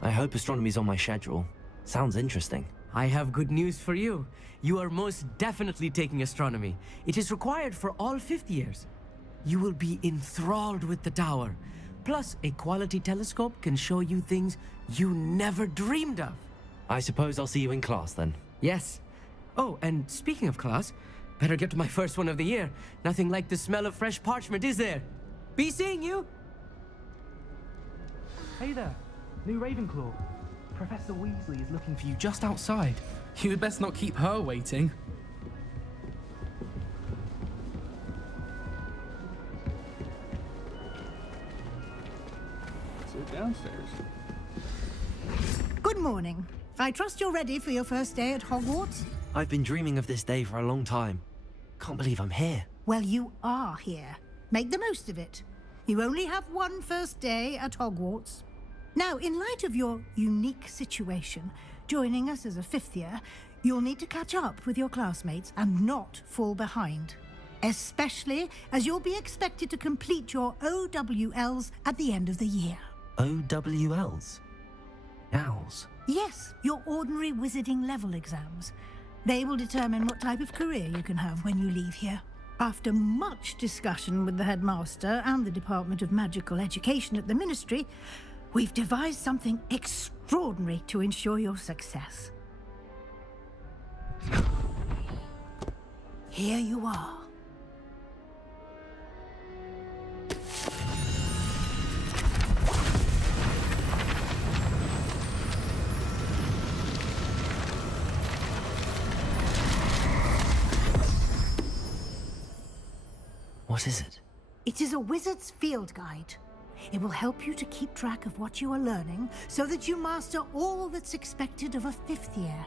I hope astronomy's on my schedule. Sounds interesting. I have good news for you. You are most definitely taking astronomy. It is required for all fifth years. You will be enthralled with the tower. Plus, a quality telescope can show you things you never dreamed of. I suppose I'll see you in class then. Yes. Oh, and speaking of class, better get to my first one of the year. Nothing like the smell of fresh parchment, is there? Be seeing you! Hey there, new Ravenclaw. Professor Weasley is looking for you just outside. You'd best not keep her waiting. Sit downstairs. Good morning. I trust you're ready for your first day at Hogwarts? I've been dreaming of this day for a long time. Can't believe I'm here. Well, you are here. Make the most of it. You only have one first day at Hogwarts. Now, in light of your unique situation, joining us as a fifth year, you'll need to catch up with your classmates and not fall behind. Especially as you'll be expected to complete your OWLs at the end of the year. OWLs? Owls? Yes, your ordinary wizarding level exams. They will determine what type of career you can have when you leave here. After much discussion with the headmaster and the Department of Magical Education at the Ministry, we've devised something extraordinary to ensure your success. Here you are. What is it? It is a wizard's field guide. It will help you to keep track of what you are learning so that you master all that's expected of a fifth year.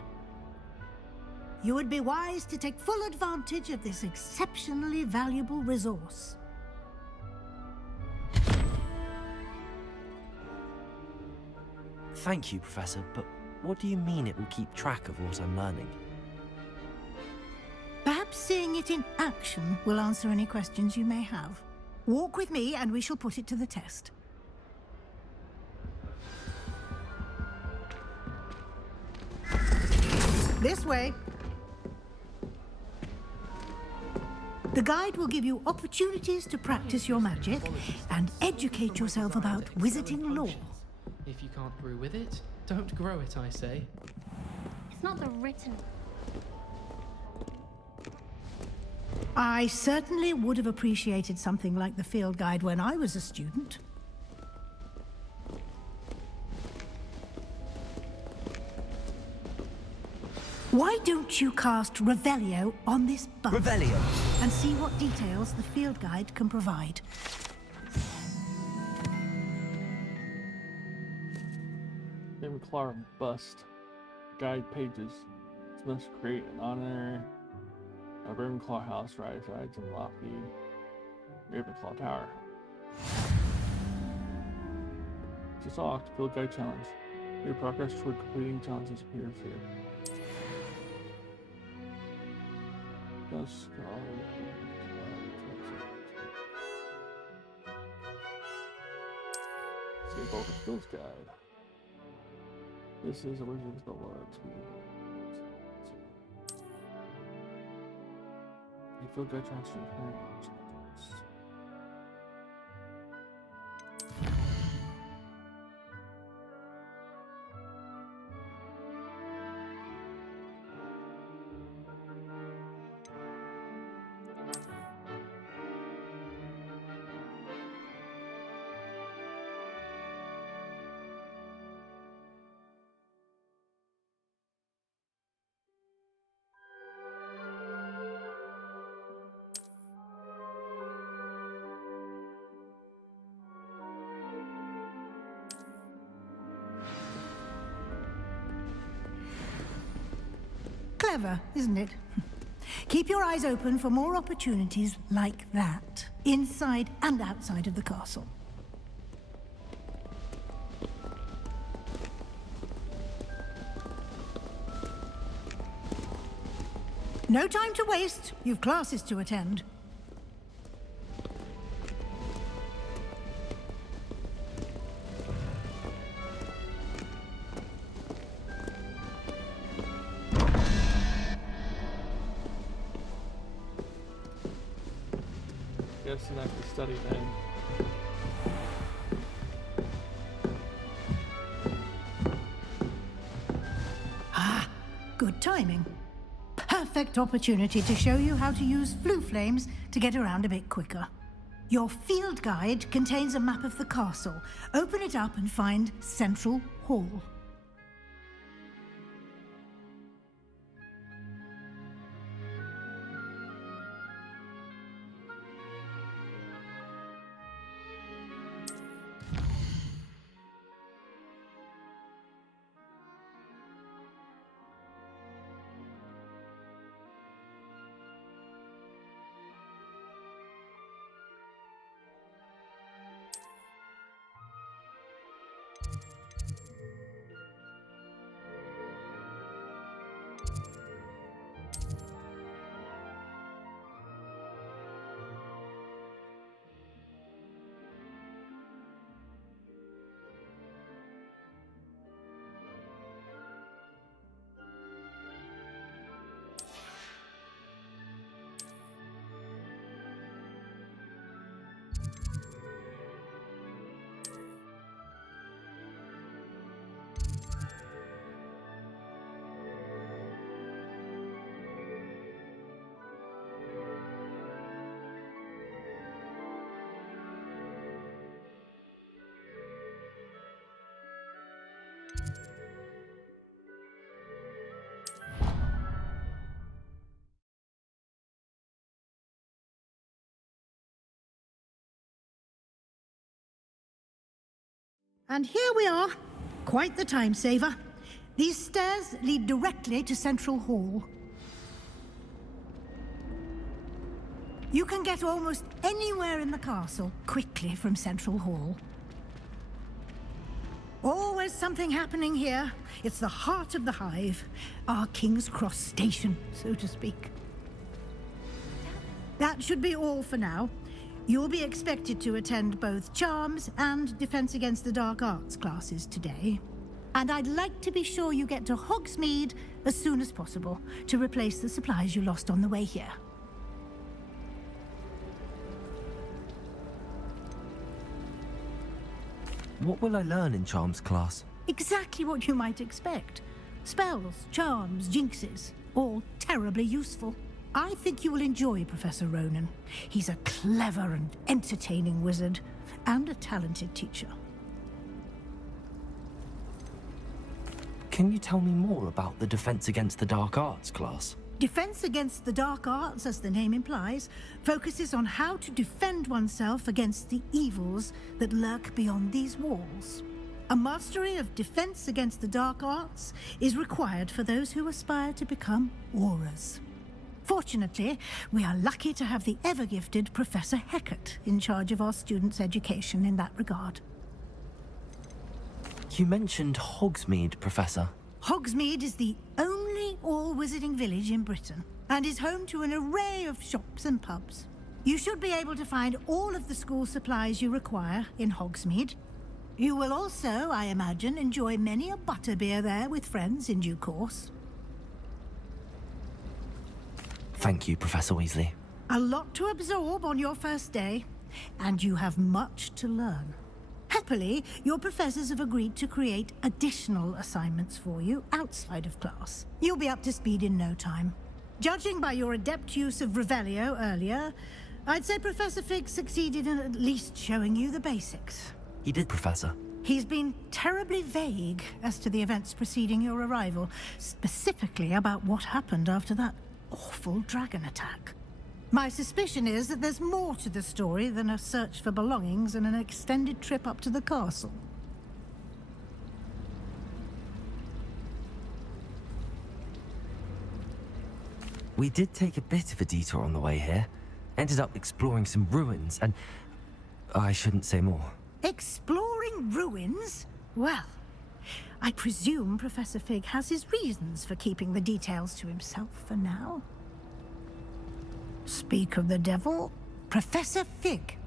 You would be wise to take full advantage of this exceptionally valuable resource. Thank you, Professor, but what do you mean it will keep track of what I'm learning? Perhaps seeing it in action will answer any questions you may have. Walk with me and we shall put it to the test. This way. The guide will give you opportunities to practice your magic and educate yourself about wizarding lore. If you can't brew with it, don't grow it, I say. It's not the written. I certainly would have appreciated something like the field guide when I was a student. Why don't you cast Revelio on this buff? Revelio. And see what details the field guide can provide. Ravenclaw bust. Guide pages. This must create an honor of Ravenclaw house resides in lofty Ravenclaw Tower. Just locked. Field guide challenge. Your progress toward completing challenges appears here. Just Escape over skills guide. This is a wizard's spell you feel good transferring current. Clever, isn't it? Keep your eyes open for more opportunities like that, inside and outside of the castle. No time to waste. You've classes to attend. Guessing I can study then. Ah, good timing. Perfect opportunity to show you how to use flue flames to get around a bit quicker. Your field guide contains a map of the castle. Open it up and find Central Hall. And here we are. Quite the time saver. These stairs lead directly to Central Hall. You can get almost anywhere in the castle quickly from Central Hall. Always something happening here. It's the heart of the hive. Our King's Cross station, so to speak. That should be all for now. You'll be expected to attend both Charms and Defense Against the Dark Arts classes today. And I'd like to be sure you get to Hogsmeade as soon as possible to replace the supplies you lost on the way here. What will I learn in Charms class? Exactly what you might expect. Spells, charms, jinxes, all terribly useful. I think you will enjoy Professor Ronan. He's a clever and entertaining wizard, and a talented teacher. Can you tell me more about the Defense Against the Dark Arts class? Defense Against the Dark Arts, as the name implies, focuses on how to defend oneself against the evils that lurk beyond these walls. A mastery of Defense Against the Dark Arts is required for those who aspire to become Aurors. Fortunately, we are lucky to have the ever-gifted Professor Hecat in charge of our students' education in that regard. You mentioned Hogsmeade, Professor. Hogsmeade is the only all-wizarding village in Britain, and is home to an array of shops and pubs. You should be able to find all of the school supplies you require in Hogsmeade. You will also, I imagine, enjoy many a butterbeer there with friends in due course. Thank you, Professor Weasley. A lot to absorb on your first day, and you have much to learn. Happily, your professors have agreed to create additional assignments for you outside of class. You'll be up to speed in no time. Judging by your adept use of Revelio earlier, I'd say Professor Fig succeeded in at least showing you the basics. He did, Professor. He's been terribly vague as to the events preceding your arrival, specifically about what happened after that awful dragon attack. My suspicion is that there's more to the story than a search for belongings and an extended trip up to the castle. We did take a bit of a detour on the way here. Ended up exploring some ruins and... I shouldn't say more. Exploring ruins? Well, I presume Professor Fig has his reasons for keeping the details to himself for now. Speak of the devil, Professor Fig.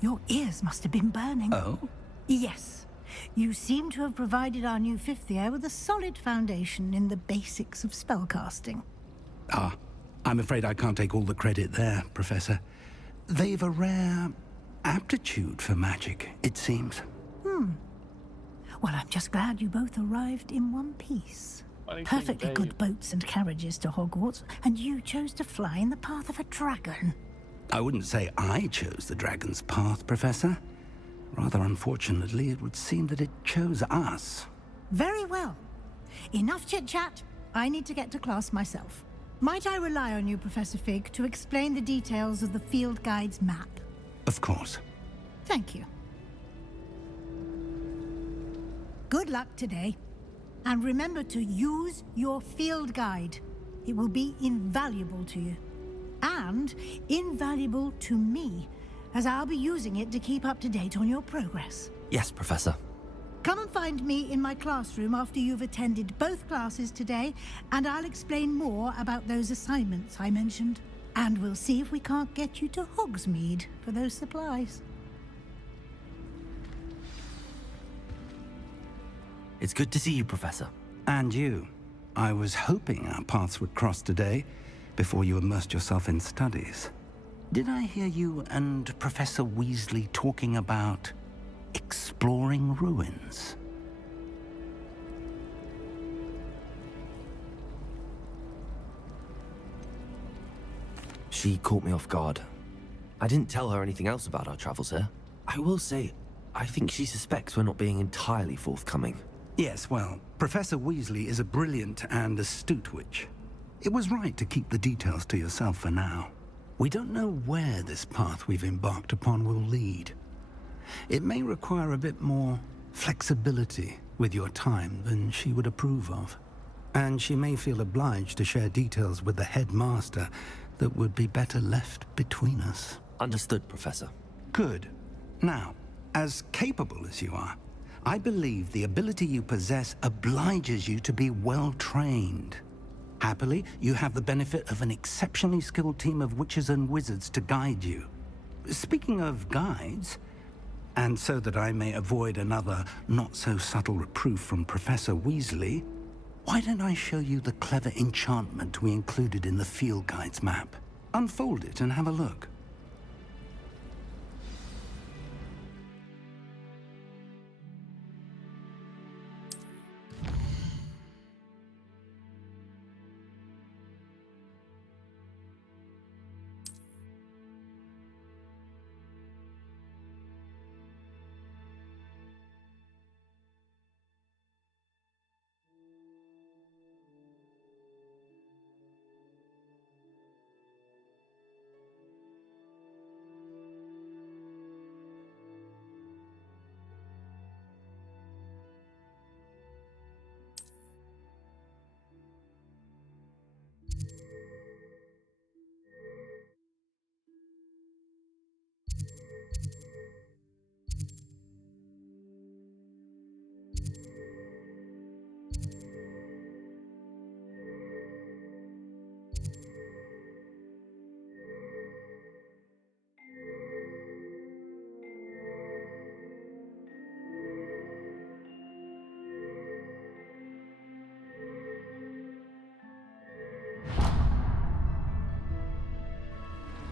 Your ears must have been burning. Oh? Yes. You seem to have provided our new fifth year with a solid foundation in the basics of spellcasting. Ah, I'm afraid I can't take all the credit there, Professor. They've a rare aptitude for magic, it seems. Well, I'm just glad you both arrived in one piece. Perfectly good boats and carriages to Hogwarts, and you chose to fly in the path of a dragon. I wouldn't say I chose the dragon's path, Professor. Rather unfortunately, it would seem that it chose us. Very well. Enough chit-chat. I need to get to class myself. Might I rely on you, Professor Fig, to explain the details of the field guide's map? Of course. Thank you. Good luck today. And remember to use your field guide. It will be invaluable to you. And invaluable to me, as I'll be using it to keep up to date on your progress. Yes, Professor. Come and find me in my classroom after you've attended both classes today, and I'll explain more about those assignments I mentioned. And we'll see if we can't get you to Hogsmeade for those supplies. It's good to see you, Professor. And you. I was hoping our paths would cross today, before you immersed yourself in studies. Did I hear you and Professor Weasley talking about exploring ruins? She caught me off guard. I didn't tell her anything else about our travels here. I will say, I think she suspects we're not being entirely forthcoming. Yes, well, Professor Weasley is a brilliant and astute witch. It was right to keep the details to yourself for now. We don't know where this path we've embarked upon will lead. It may require a bit more flexibility with your time than she would approve of. And she may feel obliged to share details with the headmaster that would be better left between us. Understood, Professor. Good. Now, as capable as you are, I believe the ability you possess obliges you to be well-trained. Happily, you have the benefit of an exceptionally skilled team of witches and wizards to guide you. Speaking of guides, And so that I may avoid another not-so-subtle reproof from Professor Weasley, why don't I show you the clever enchantment we included in the field guide's map? Unfold it and have a look.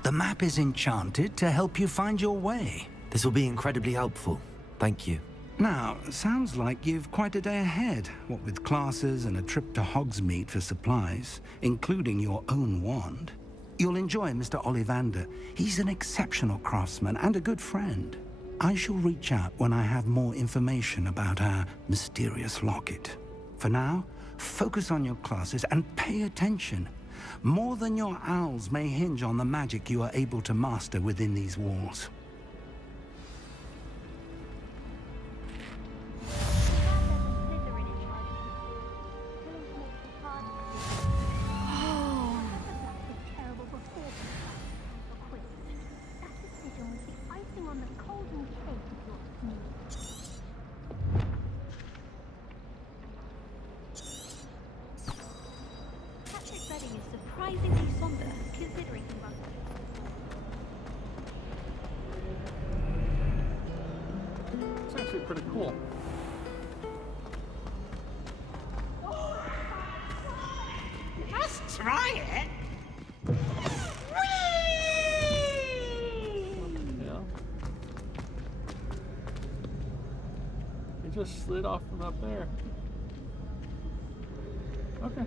The map is enchanted to help you find your way. This will be incredibly helpful. Thank you. Now, sounds like you've quite a day ahead, what with classes and a trip to Hogsmeade for supplies, including your own wand. You'll enjoy Mr. Ollivander. He's an exceptional craftsman and a good friend. I shall reach out when I have more information about our mysterious locket. For now, focus on your classes and pay attention. More than your owls may hinge on the magic you are able to master within these walls. Pretty cool. Let's try it. Yeah. It just slid off from up there. Okay.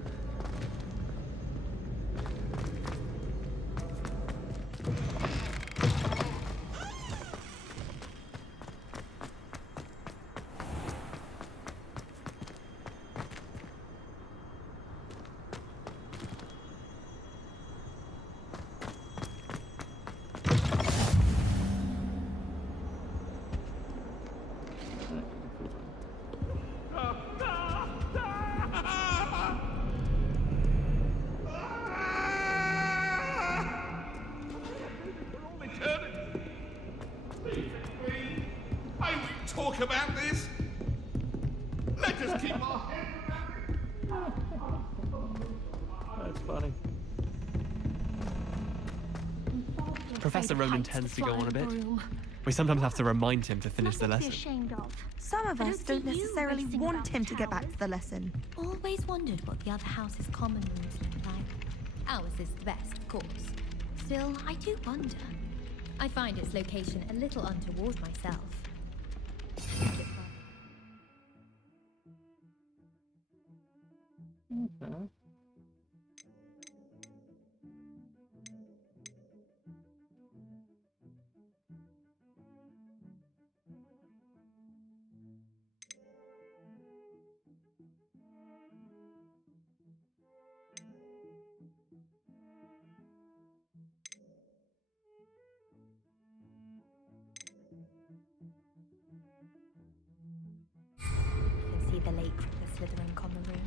Talk about this. Let us keep our head. That's funny. Professor Ronan tends to go on a bit. We sometimes have to remind him to finish the lesson. Some of us don't necessarily want him to get back to the lesson. Always wondered what the other house's common rooms look like. Ours is the best, of course. Still, I do wonder. I find its location a little untoward myself. Okay. You can see the lake from the Slytherin common room.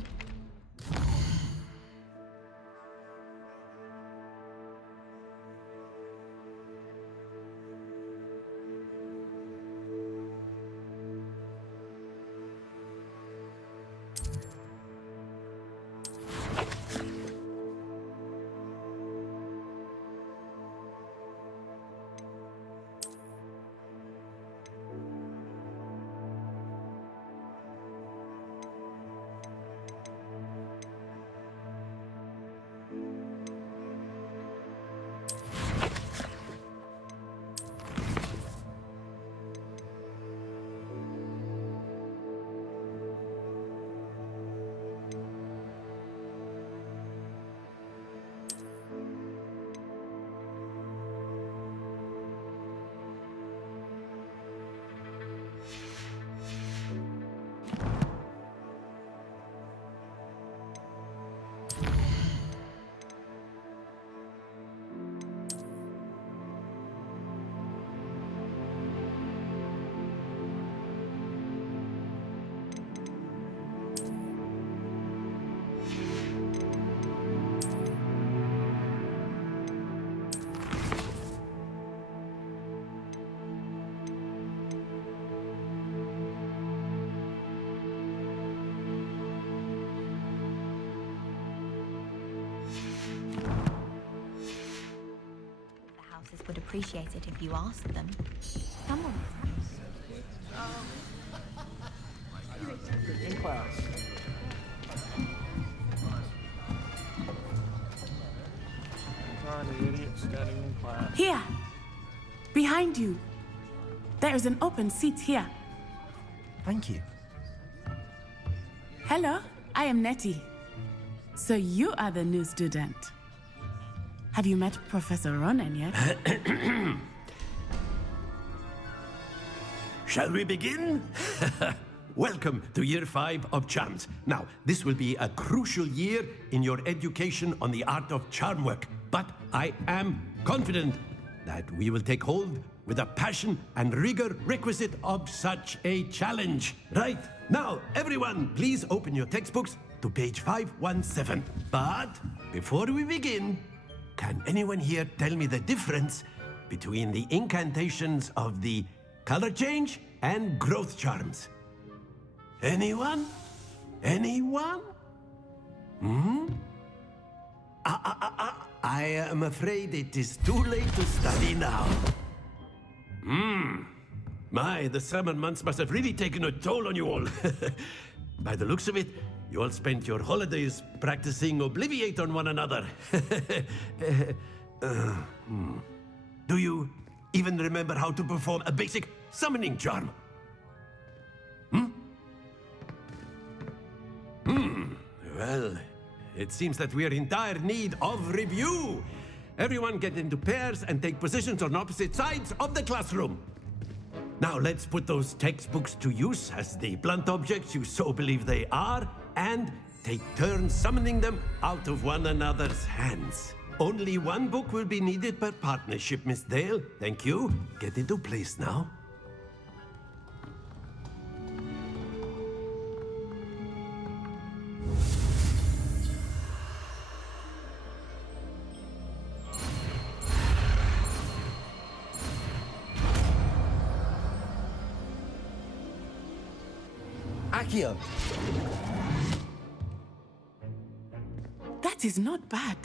appreciate it if you asked them. Someone. In class. The idiot standing in class. Here! Behind you. There's an open seat here. Thank you. Hello, I am Nettie. So you are the new student. Have you met Professor Ronan yet? Shall we begin? Welcome to Year 5 of Charms. Now, this will be a crucial year in your education on the art of charm work, but I am confident that we will take hold with the passion and rigor requisite of such a challenge. Right, now, everyone, please open your textbooks to page 517. But before we begin, can anyone here tell me the difference between the incantations of the color change and growth charms? Anyone? Anyone? I am afraid it is too late to study now. My, the summer months must have really taken a toll on you all. By the looks of it, you all spent your holidays practicing Obliviate on one another. Do you even remember how to perform a basic summoning charm? Well, it seems that we are in dire need of review. Everyone get into pairs and take positions on opposite sides of the classroom. Now let's put those textbooks to use as the blunt objects you so believe they are, and take turns summoning them out of one another's hands. Only one book will be needed per partnership, Miss Dale. Thank you. Get into place now. Accio! That is not bad.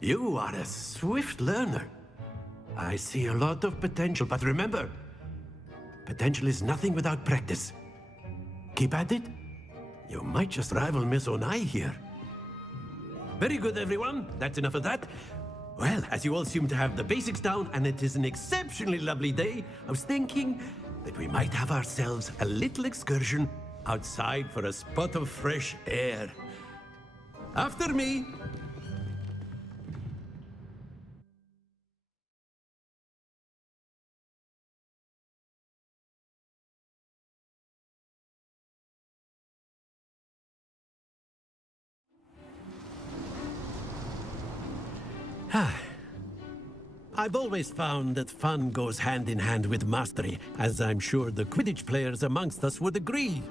You are a swift learner. I see a lot of potential, but remember, potential is nothing without practice. Keep at it. You might just rival Miss Onai here. Very good, everyone. That's enough of that. Well, as you all seem to have the basics down, and it is an exceptionally lovely day, I was thinking that we might have ourselves a little excursion outside for a spot of fresh air. After me. I've always found that fun goes hand in hand with mastery, as I'm sure the Quidditch players amongst us would agree,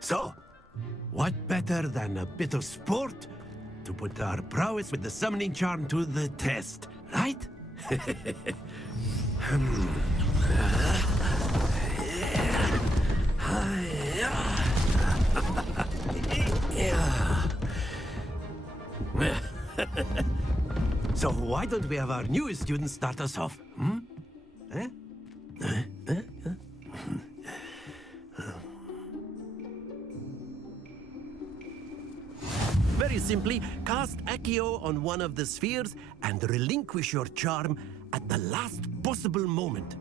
So, what better than a bit of sport to put our prowess with the summoning charm to the test, right? So why don't we have our newest student start us off? Very simply, cast Accio on one of the spheres and relinquish your charm at the last possible moment.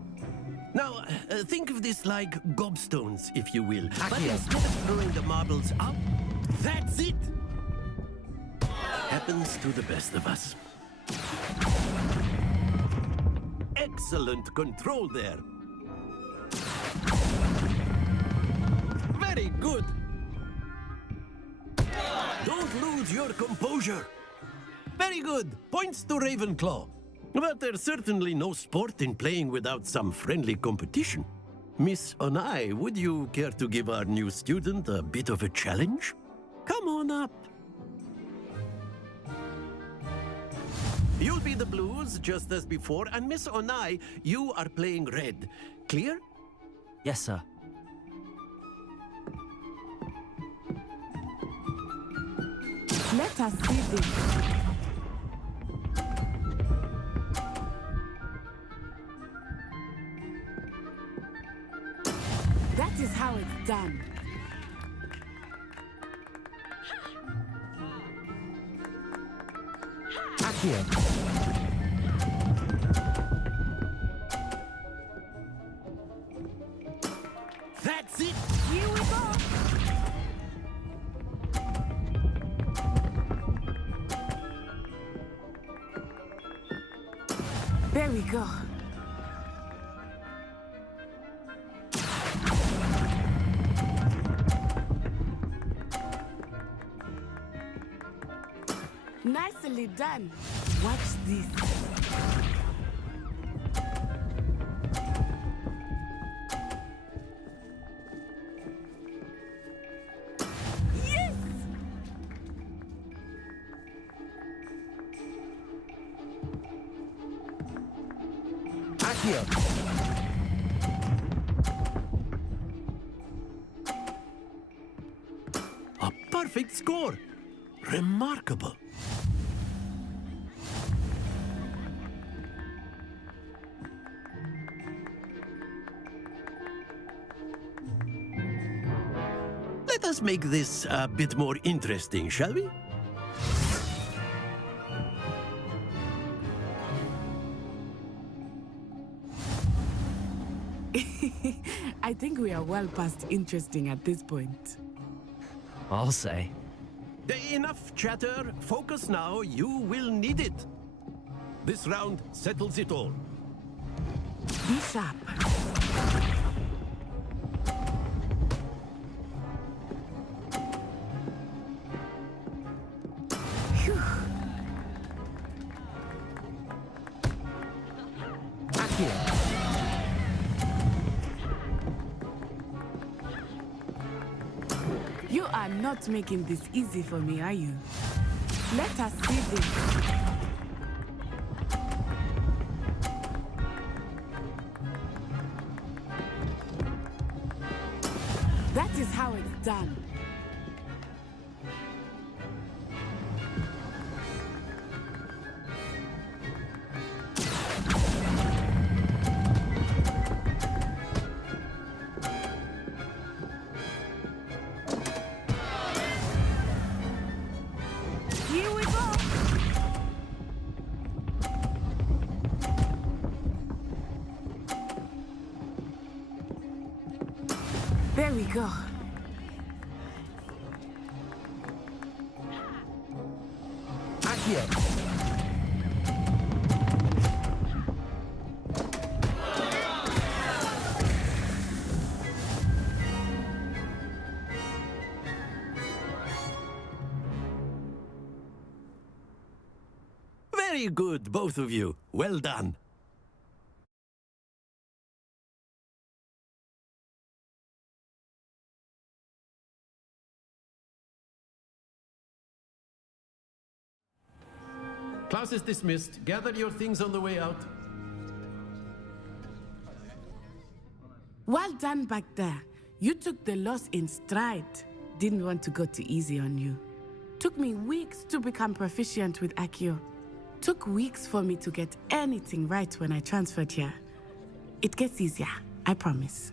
Now, think of this like gobstones, if you will. But instead of throwing the marbles out, that's it! Happens to the best of us. Excellent control there. Very good. Don't lose your composure. Very good. Points to Ravenclaw. But there's certainly no sport in playing without some friendly competition. Miss Onai, would you care to give our new student a bit of a challenge? Come on up. You'll be the blues, just as before, and Miss Onai, you are playing red. Clear? Yes, sir. Let us see this. is how it's done. Accio. That's it! Here we go! There we go. Nicely done. Watch this. Yes! Accio. A perfect score. Remarkable. Let us make this a bit more interesting, shall we? I think we are well past interesting at this point. I'll say. Enough chatter. Focus now. You will need it. This round settles it all. Be sharp. Phew. Accio. You are not making this easy for me, are you? Let us see this. That is how it's done. Here we go. There we go. Accio. Very good, both of you. Well done. Class is dismissed. Gather your things on the way out. Well done back there. You took the loss in stride. Didn't want to go too easy on you. Took me weeks to become proficient with Accio. Took weeks for me to get anything right when I transferred here. It gets easier, I promise.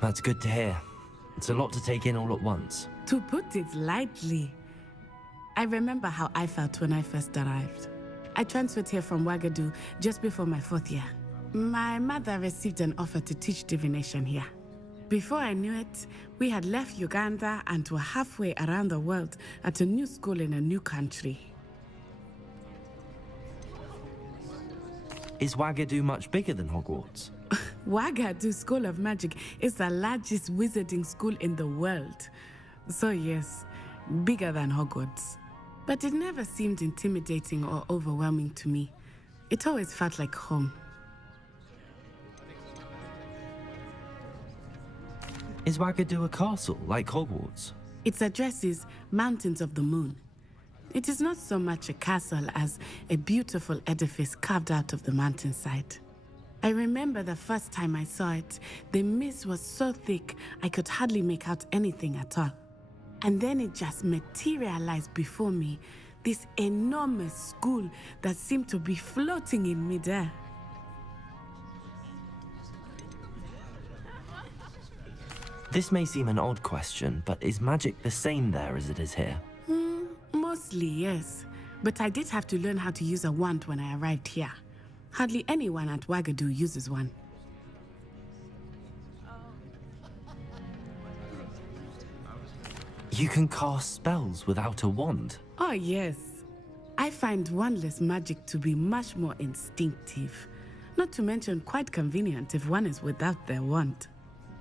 That's good to hear. It's a lot to take in all at once. To put it lightly, I remember how I felt when I first arrived. I transferred here from Wagadu just before my 4th year. My mother received an offer to teach divination here. Before I knew it, we had left Uganda and were halfway around the world at a new school in a new country. Is Wagadu much bigger than Hogwarts? Wagadu School of Magic is the largest wizarding school in the world. So yes, bigger than Hogwarts. But it never seemed intimidating or overwhelming to me. It always felt like home. Is Wagadu a castle, like Hogwarts? Its address is Mountains of the Moon. It is not so much a castle as a beautiful edifice carved out of the mountainside. I remember the first time I saw it, the mist was so thick I could hardly make out anything at all. And then it just materialized before me. This enormous school that seemed to be floating in midair. This may seem an odd question, but is magic the same there as it is here? Mostly, yes. But I did have to learn how to use a wand when I arrived here. Hardly anyone at Wagadu uses one. You can cast spells without a wand? Oh, yes. I find wandless magic to be much more instinctive. Not to mention quite convenient if one is without their wand.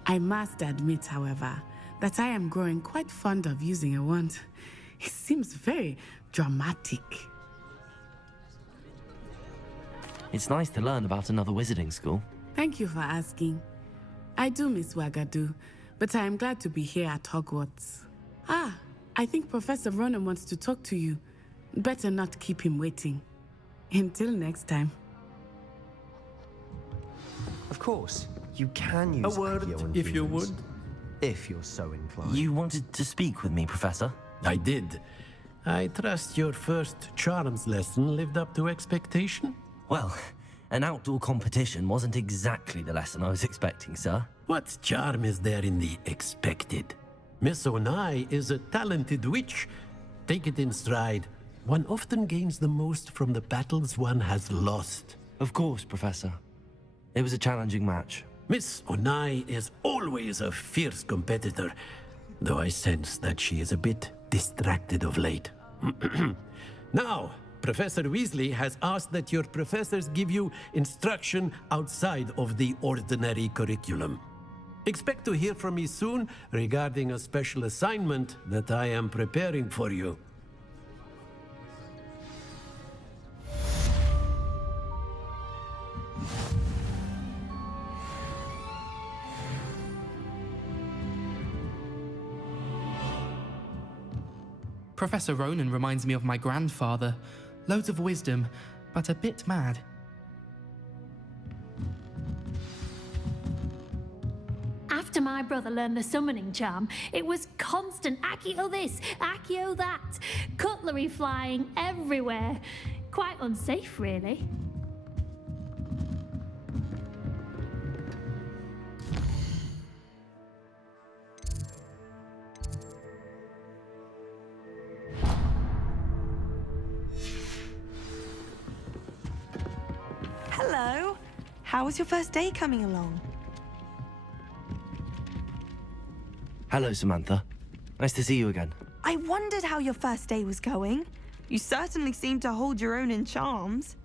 I must admit, however, that I am growing quite fond of using a wand. It seems very dramatic. It's nice to learn about another wizarding school. Thank you for asking. I do miss Wagadu, but I am glad to be here at Hogwarts. Ah, I think Professor Ronan wants to talk to you. Better not keep him waiting. Until next time. Of course, you can use A word, Accio if you influence, would. if you're so inclined. You wanted to speak with me, Professor? I did. I trust your first charms lesson lived up to expectation? Well, an outdoor competition wasn't exactly the lesson I was expecting, sir. What charm is there in the expected? Miss Onai is a talented witch. Take it in stride. One often gains the most from the battles one has lost. Of course, Professor. It was a challenging match. Miss Onai is always a fierce competitor, though I sense that she is a bit distracted of late. Now, Professor Weasley has asked that your professors give you instruction outside of the ordinary curriculum. Expect to hear from me soon regarding a special assignment that I am preparing for you. Professor Ronan reminds me of my grandfather. Loads of wisdom, but a bit mad. After my brother learned the summoning charm, it was constant Accio this, Accio that. Cutlery flying everywhere. Quite unsafe, really. Hello. How was your first day coming along? Hello, Samantha. Nice to see you again. I wondered how your first day was going. You certainly seem to hold your own in charms.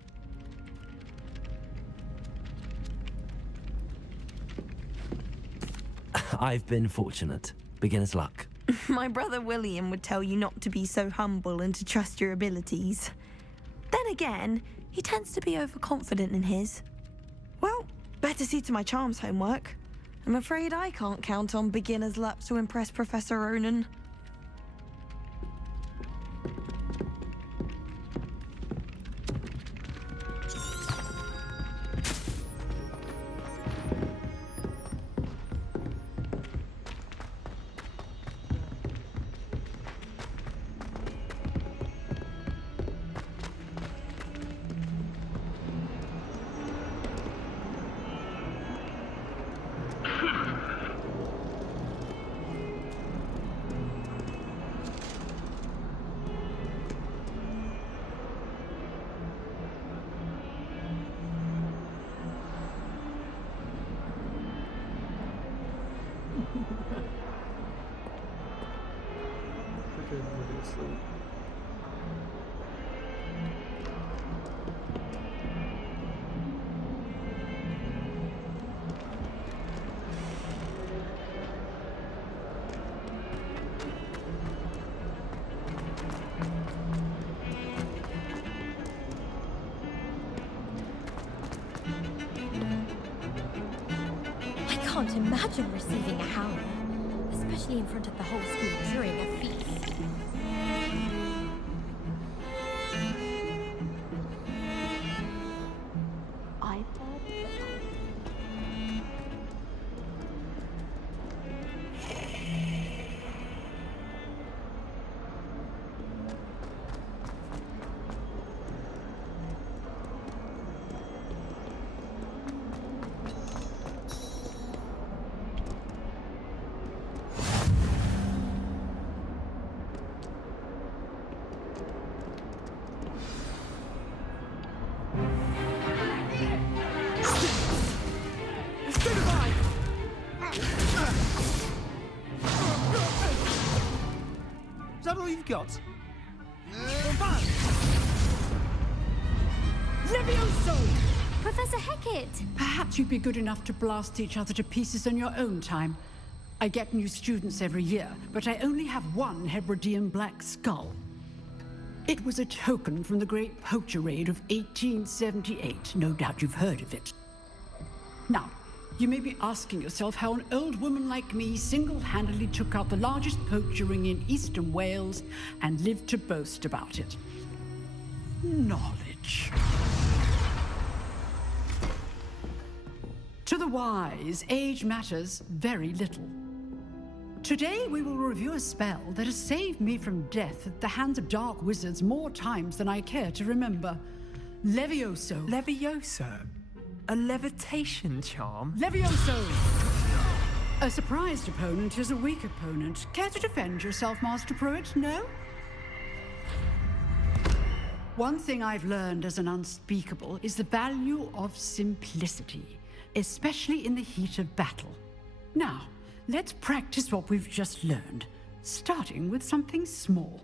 I've been fortunate. Beginner's luck. My brother William would tell you not to be so humble and to trust your abilities. Then again, he tends to be overconfident in his. Well, better see to my charms homework. I'm afraid I can't count on beginner's luck to impress Professor Ronan. I can't imagine receiving a howler, especially in front of the whole school during a feast. I've heard. that all you've got? Levioso! Professor Hecat! Perhaps you'd be good enough to blast each other to pieces on your own time. I get new students every year, but I only have one Hebridean black skull. It was a token from the Great Poacher Raid of 1878. No doubt you've heard of it. Now, you may be asking yourself how an old woman like me single-handedly took out the largest poacher ring in eastern Wales and lived to boast about it. Knowledge. To the wise, age matters very little. Today we will review a spell that has saved me from death at the hands of dark wizards more times than I care to remember. Levioso. Levioso? A levitation charm? Levioso! A surprised opponent is a weak opponent. Care to defend yourself, Master Pruitt? No? One thing I've learned as an unspeakable is the value of simplicity, especially in the heat of battle. Now, let's practice what we've just learned, starting with something small.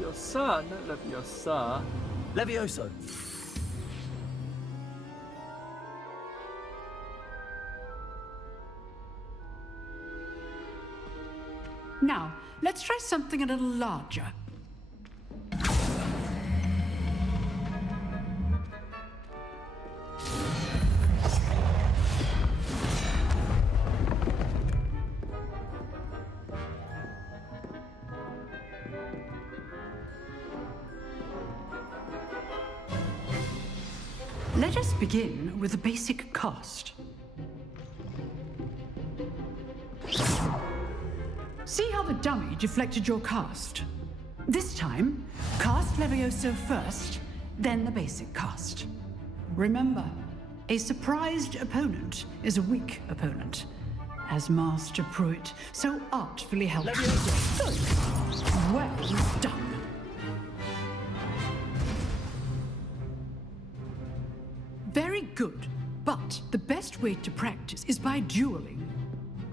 Leviosa, not Leviosa. Levioso. Now, let's try something a little larger. Let us begin with the basic cast. See how the dummy deflected your cast? This time, cast Levioso first, then the basic cast. Remember, a surprised opponent is a weak opponent, as Master Pruitt so artfully helped you. Good. Well done. Very good, but the best way to practice is by dueling.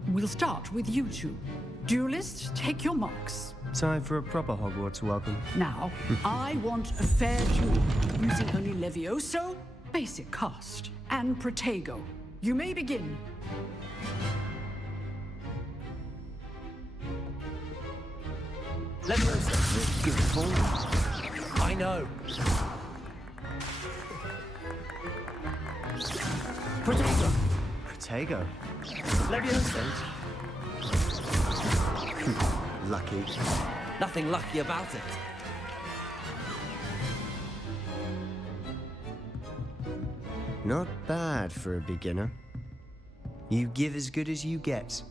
We'll start with you two. Duelists, take your marks. Time for a proper Hogwarts welcome. Now, I want a fair duel, using only Levioso, basic cast, and Protego. You may begin. Levioso, give it forward. I know. Protego. Protego. Levioso. Lucky. Nothing lucky about it. Not bad for a beginner. You give as good as you get.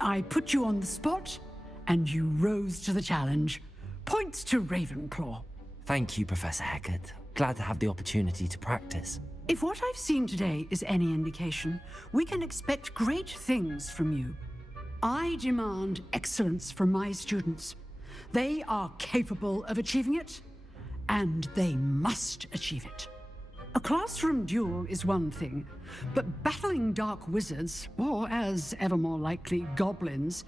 I put you on the spot, and you rose to the challenge. Points to Ravenclaw. Thank you, Professor Hecat. Glad to have the opportunity to practice. If what I've seen today is any indication, we can expect great things from you. I demand excellence from my students. They are capable of achieving it, and they must achieve it. A classroom duel is one thing, but battling dark wizards, or as ever more likely, goblins,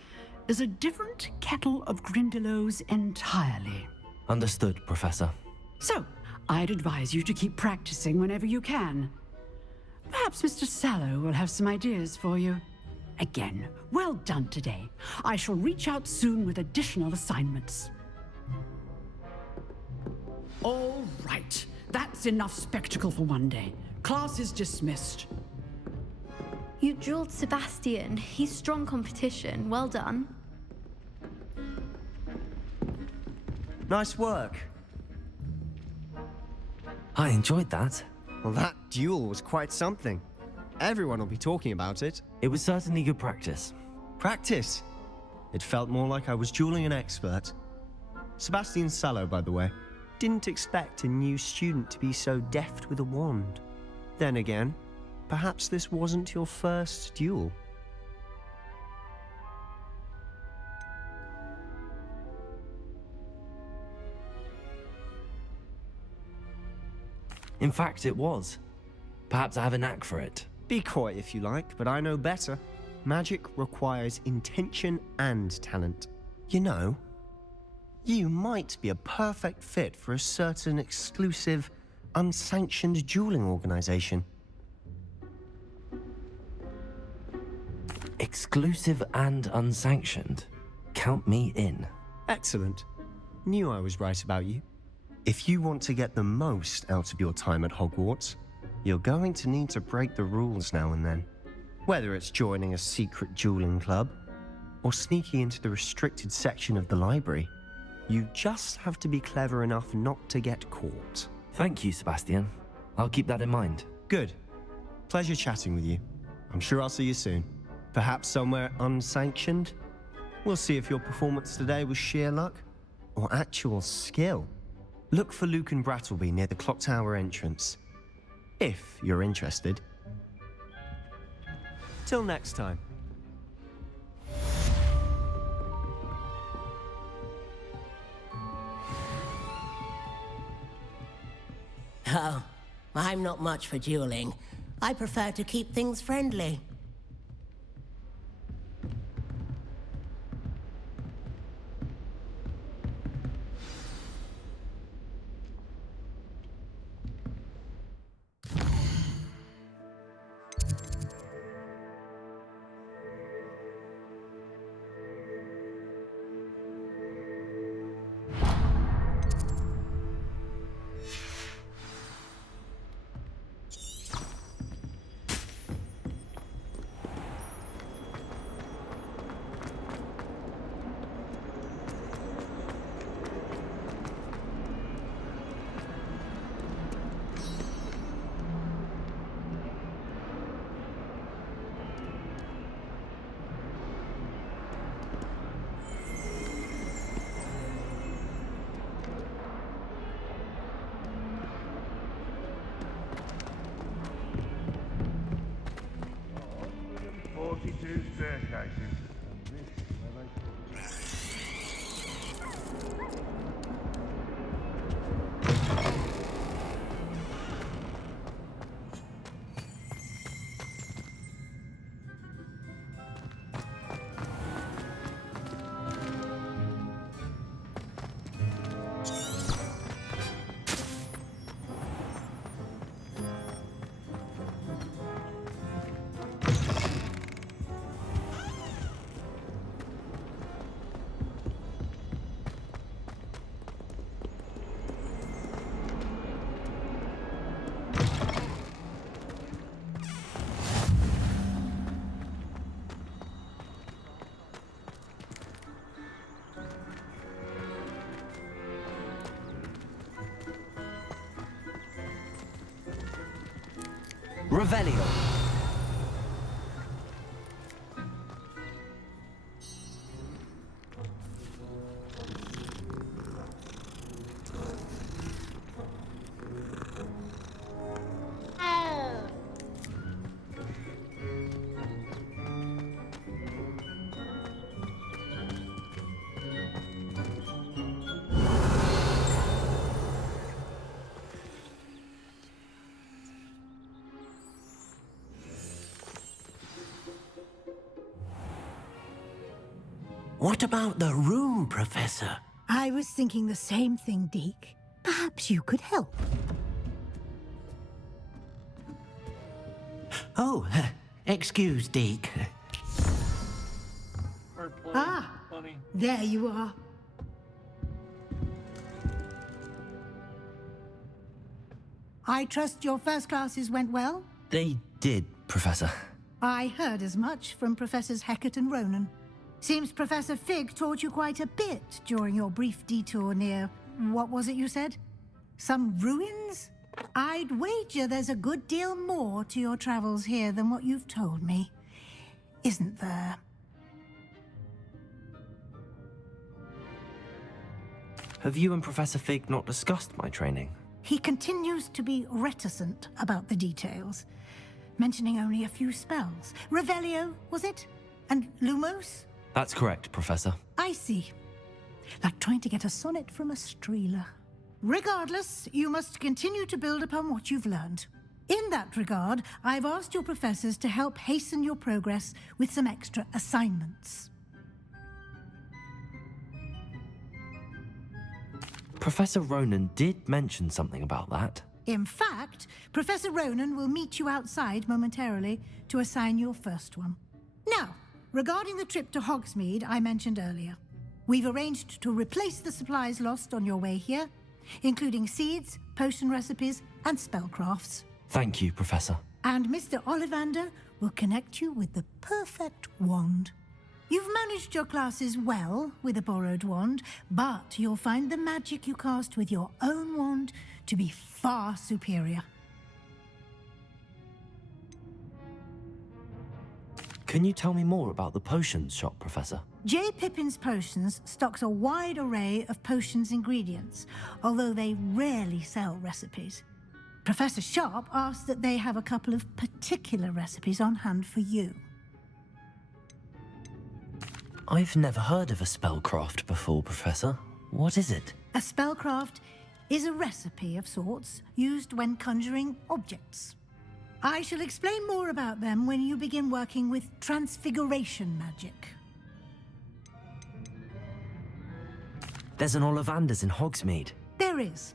is a different kettle of Grindylows entirely. Understood, Professor. So, I'd advise you to keep practicing whenever you can. Perhaps Mr. Sallow will have some ideas for you. Again, well done today. I shall reach out soon with additional assignments. All right. That's enough spectacle for one day. Class is dismissed. You drilled Sebastian. He's strong competition. Well done. Nice work. I enjoyed that. Well, that duel was quite something. Everyone will be talking about it. It was certainly good practice. Practice? It felt more like I was dueling an expert. Sebastian Sallow, by the way. Didn't expect a new student to be so deft with a wand. Then again, perhaps this wasn't your first duel. In fact, it was. Perhaps I have a knack for it. Be coy if you like, but I know better. Magic requires intention and talent. You know, you might be a perfect fit for a certain exclusive, unsanctioned dueling organization. Exclusive and unsanctioned. Count me in. Excellent. Knew I was right about you. If you want to get the most out of your time at Hogwarts, you're going to need to break the rules now and then. Whether it's joining a secret dueling club, or sneaking into the restricted section of the library, you just have to be clever enough not to get caught. Thank you, Sebastian. I'll keep that in mind. Good. Pleasure chatting with you. I'm sure I'll see you soon. Perhaps somewhere unsanctioned? We'll see if your performance today was sheer luck, or actual skill. Look for Luke and Brattleby near the clock tower entrance, if you're interested. Till next time. Oh, I'm not much for dueling. I prefer to keep things friendly. Revelio. What about the room, Professor? I was thinking the same thing, Deke. Perhaps you could help. Oh, excuse, Deke. Ah, there you are. I trust your first classes went well? They did, Professor. I heard as much from Professors Hecat and Ronan. Seems Professor Fig taught you quite a bit during your brief detour near... what was it you said? Some ruins? I'd wager there's a good deal more to your travels here than what you've told me. Isn't there? Have you and Professor Fig not discussed my training? He continues to be reticent about the details, mentioning only a few spells. Revelio, was it? And Lumos? That's correct, Professor. I see. Like trying to get a sonnet from a streeler. Regardless, you must continue to build upon what you've learned. In that regard, I've asked your professors to help hasten your progress with some extra assignments. Professor Ronan did mention something about that. In fact, Professor Ronan will meet you outside momentarily to assign your first one. Now, regarding the trip to Hogsmeade I mentioned earlier, we've arranged to replace the supplies lost on your way here, including seeds, potion recipes, and spellcrafts. Thank you, Professor. And Mr. Ollivander will connect you with the perfect wand. You've managed your classes well with a borrowed wand, but you'll find the magic you cast with your own wand to be far superior. Can you tell me more about the potions shop, Professor? J. Pippin's Potions stocks a wide array of potions ingredients, although they rarely sell recipes. Professor Sharp asked that they have a couple of particular recipes on hand for you. I've never heard of a spellcraft before, Professor. What is it? A spellcraft is a recipe of sorts used when conjuring objects. I shall explain more about them when you begin working with transfiguration magic. There's an Ollivander's in Hogsmeade. There is.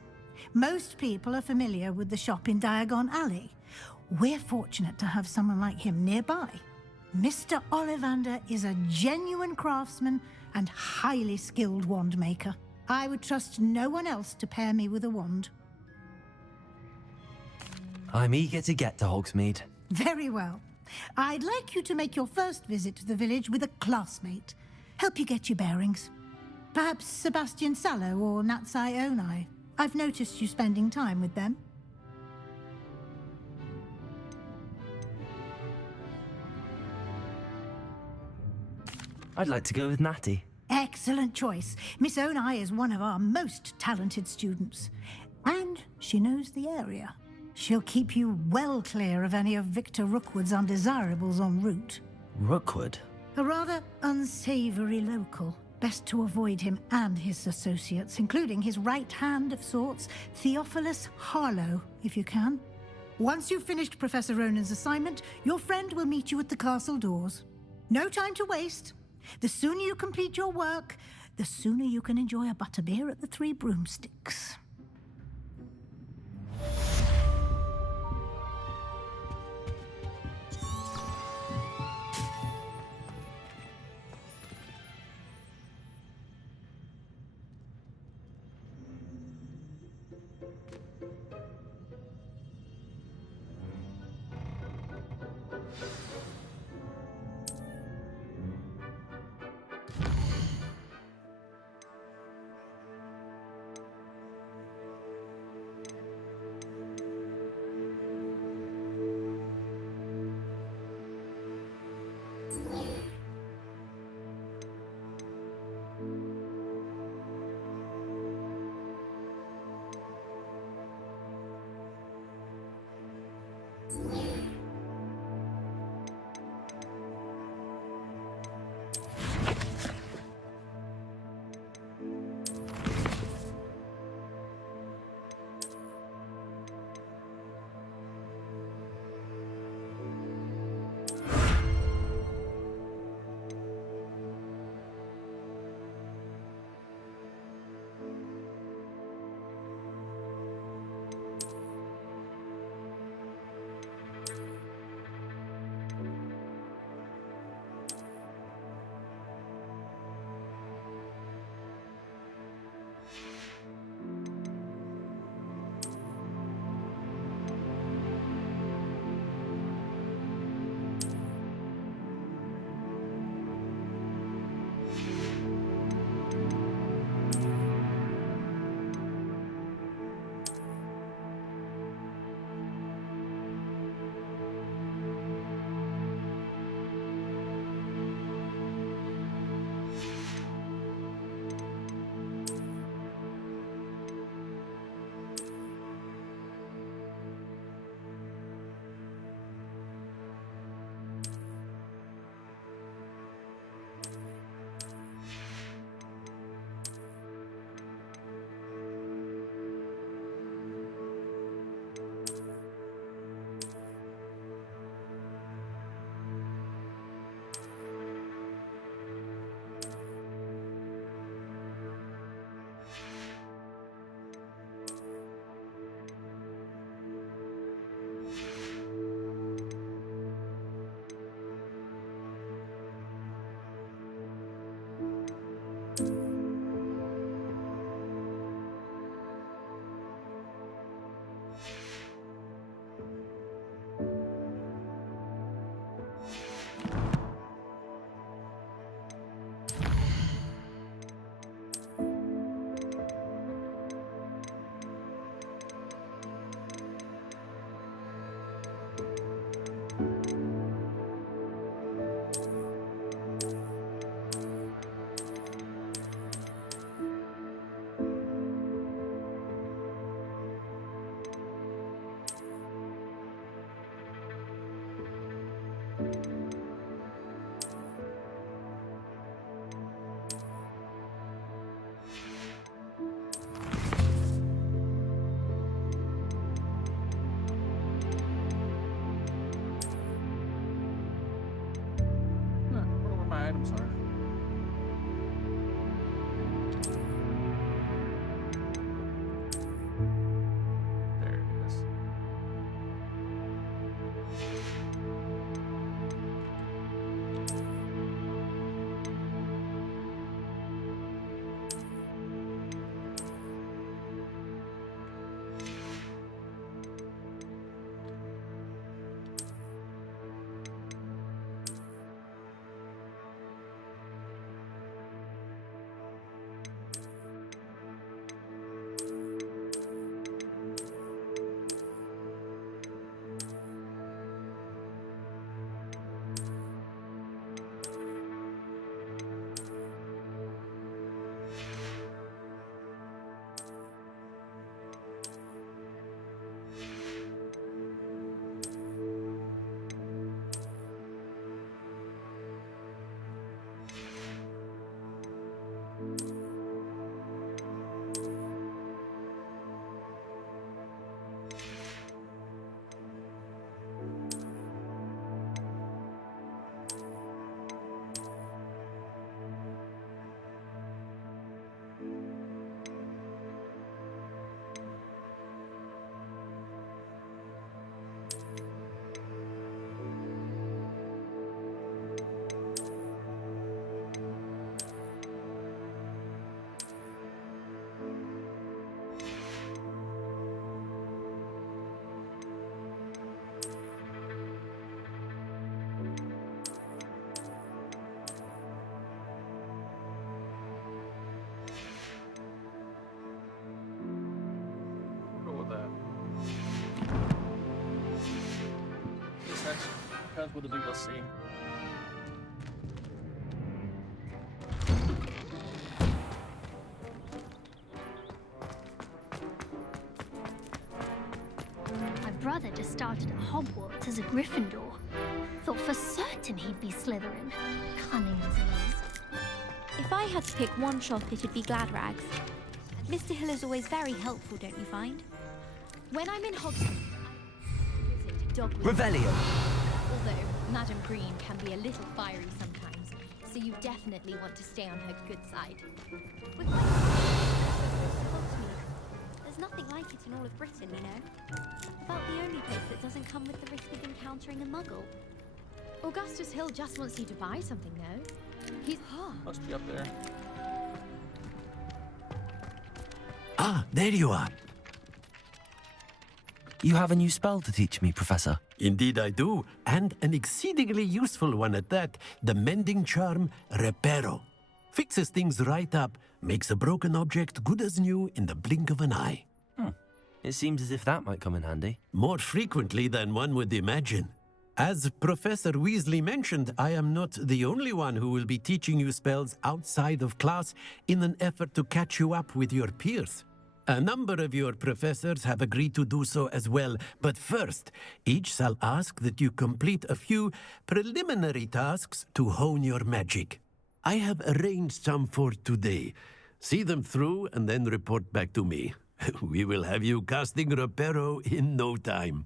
Most people are familiar with the shop in Diagon Alley. We're fortunate to have someone like him nearby. Mr. Ollivander is a genuine craftsman and highly skilled wand maker. I would trust no one else to pair me with a wand. I'm eager to get to Hogsmeade. Very well. I'd like you to make your first visit to the village with a classmate. Help you get your bearings. Perhaps Sebastian Sallow or Natsai Onai. I've noticed you spending time with them. I'd like to go with Natty. Excellent choice. Miss Onai is one of our most talented students. And she knows the area. She'll keep you well clear of any of Victor Rookwood's undesirables en route. Rookwood? A rather unsavory local. Best to avoid him and his associates, including his right hand of sorts, Theophilus Harlow, if you can. Once you've finished Professor Ronan's assignment, your friend will meet you at the castle doors. No time to waste. The sooner you complete your work, the sooner you can enjoy a butterbeer at the Three Broomsticks. comes with the DLC. My brother just started at Hogwarts as a Gryffindor. Thought for certain he'd be Slytherin. Cunning as he is. If I had to pick one shop, it'd be Gladrags. Mr. Hill is always very helpful, don't you find? When I'm in Hogsmeade, I visit Dog Revelio. Although Madam Green can be a little fiery sometimes, so you definitely want to stay on her good side. We're quite Hogsmeade. There's nothing like it in all of Britain, you know. About the only place that doesn't come with the risk of encountering a muggle. Augustus Hill just wants you to buy something, though. He's... Must be up there. Ah, there you are. You have a new spell to teach me, Professor. Indeed I do, and an exceedingly useful one at that. The mending charm, Reparo. Fixes things right up, makes a broken object good as new in the blink of an eye. It seems as if that might come in handy. More frequently than one would imagine. As Professor Weasley mentioned, I am not the only one who will be teaching you spells outside of class in an effort to catch you up with your peers. A number of your professors have agreed to do so as well, but first, each shall ask that you complete a few preliminary tasks to hone your magic. I have arranged some for today. See them through and then report back to me. We will have you casting Reparo in no time.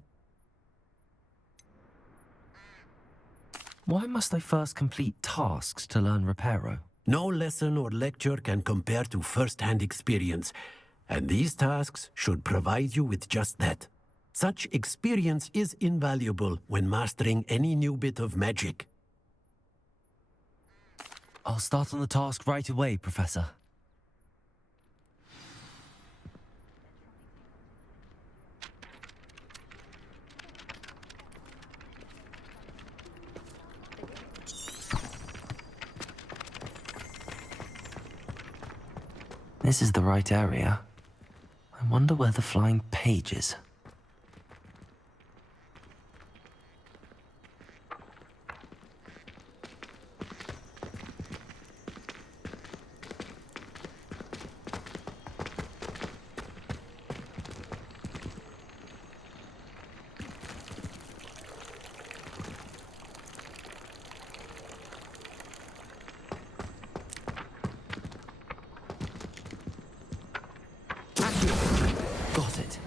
Why must I first complete tasks to learn Reparo? No lesson or lecture can compare to first-hand experience, and these tasks should provide you with just that. Such experience is invaluable when mastering any new bit of magic. I'll start on the task right away, Professor. This is the right area. I wonder where the flying page is. Got it.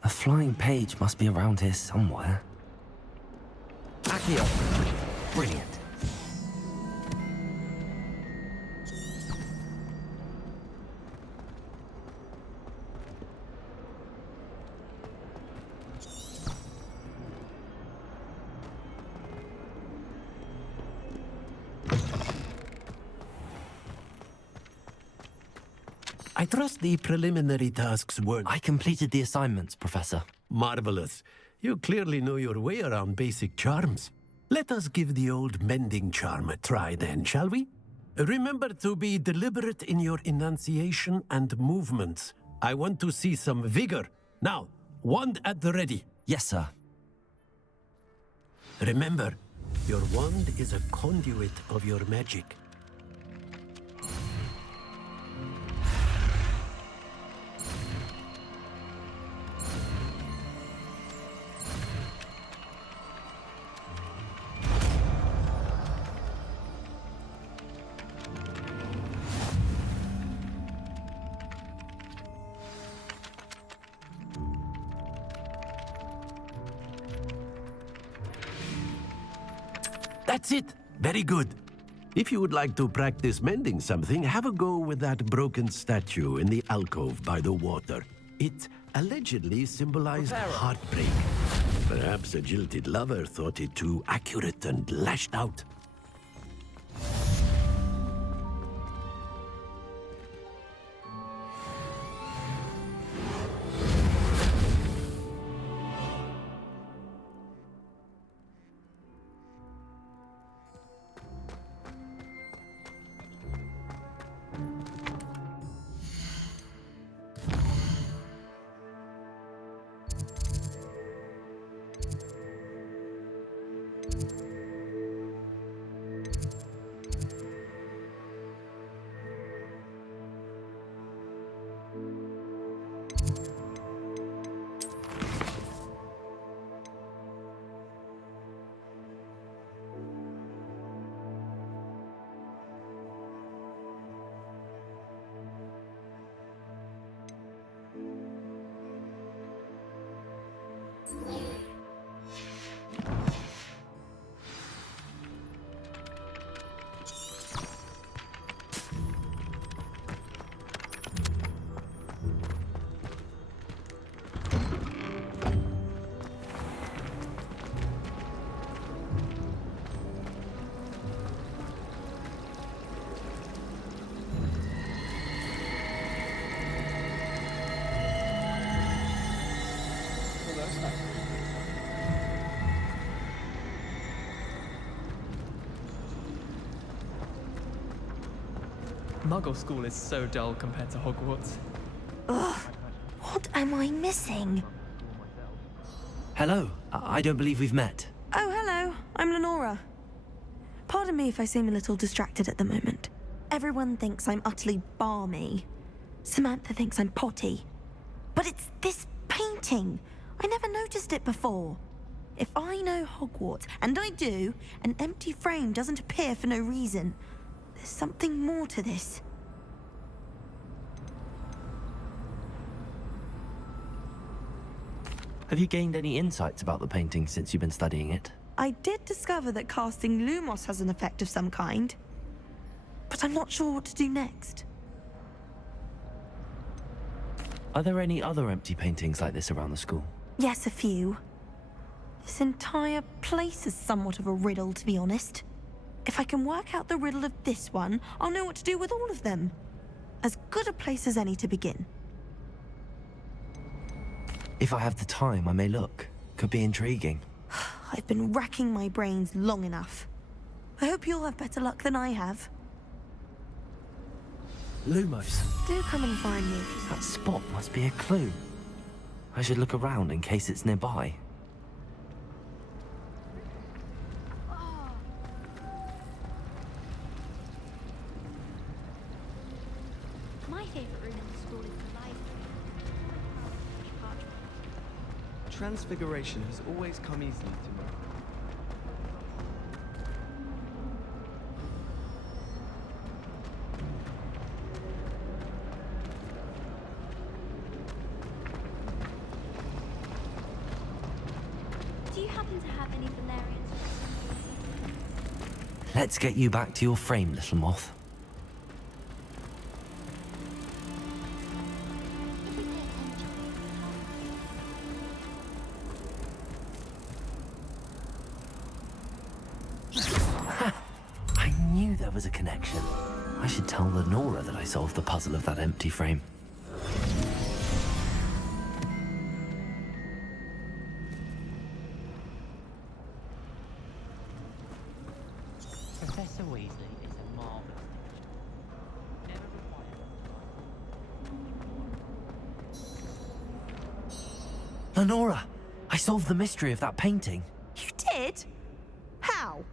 The flying page must be around here somewhere. Accio. Brilliant. I trust the preliminary tasks were... I completed the assignments, Professor. Marvelous. You clearly know your way around basic charms. Let us give the old mending charm a try then, shall we? Remember to be deliberate in your enunciation and movements. I want to see some vigor. Now, wand at the ready. Yes, sir. Remember, your wand is a conduit of your magic. That's it. Very good. If you would like to practice mending something, have a go with that broken statue in the alcove by the water. It allegedly symbolized heartbreak. Perhaps a jilted lover thought it too accurate and lashed out. Muggle school is so dull compared to Hogwarts. Ugh, what am I missing? Hello, I don't believe we've met. Oh, hello, I'm Lenora. Pardon me if I seem a little distracted at the moment. Everyone thinks I'm utterly balmy. Samantha thinks I'm potty. But it's this painting. I never noticed it before. If I know Hogwarts, and I do, an empty frame doesn't appear for no reason. There's something more to this. Have you gained any insights about the painting since you've been studying it? I did discover that casting Lumos has an effect of some kind, but I'm not sure what to do next. Are there any other empty paintings like this around the school? Yes, a few. This entire place is somewhat of a riddle, to be honest. If I can work out the riddle of this one, I'll know what to do with all of them. As good a place as any to begin. If I have the time, I may look. Could be intriguing. I've been racking my brains long enough. I hope you'll have better luck than I have. Lumos. Do come and find me. That spot must be a clue. I should look around in case it's nearby. My favourite room in the school is the library. Transfiguration has always come easily to me. Do you happen to have any Valerians? Let's get you back to your frame, little moth. I knew there was a connection. I should tell Lenora that I solved the puzzle of that empty frame. Professor Weasley is a marvelous teacher. Lenora! I solved the mystery of that painting. You did? How?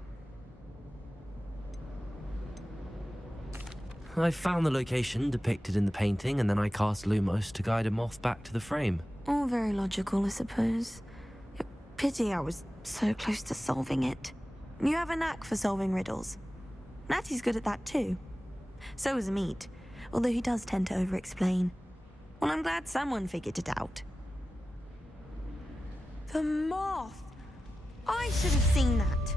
I found the location depicted in the painting, and then I cast Lumos to guide a moth back to the frame. All very logical, I suppose. Pity I was so close to solving it. You have a knack for solving riddles. Natty's good at that too. So is Amit, although he does tend to over-explain. Well, I'm glad someone figured it out. The moth! I should have seen that.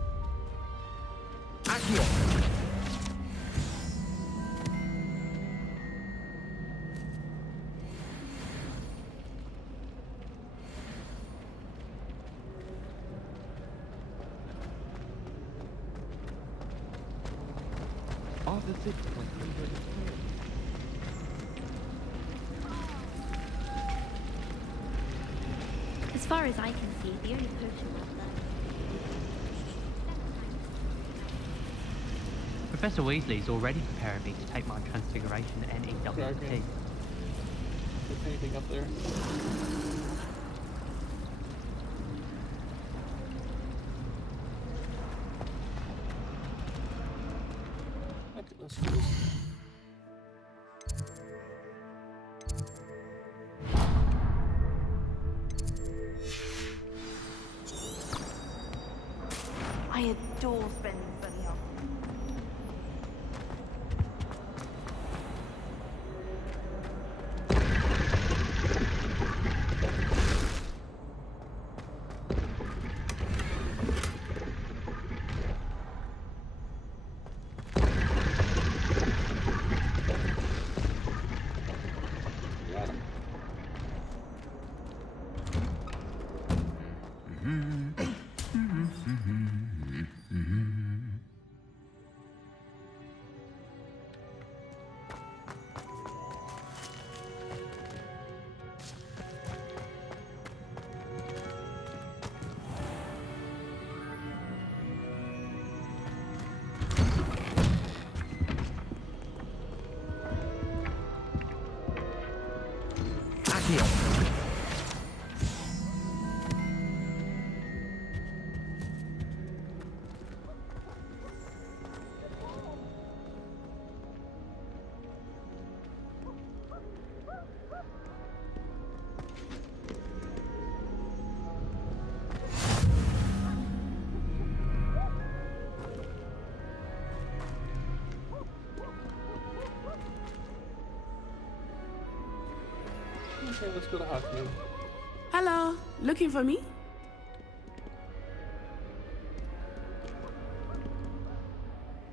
Accio! the ticket point? As far as I can see, the only potion out there. Professor Weasley's already preparing me to take my transfiguration NEWT. If anything up there. Okay, let's do this. I adore spending Sunny off. Okay, let's go to Hogsmeade. Hello, looking for me?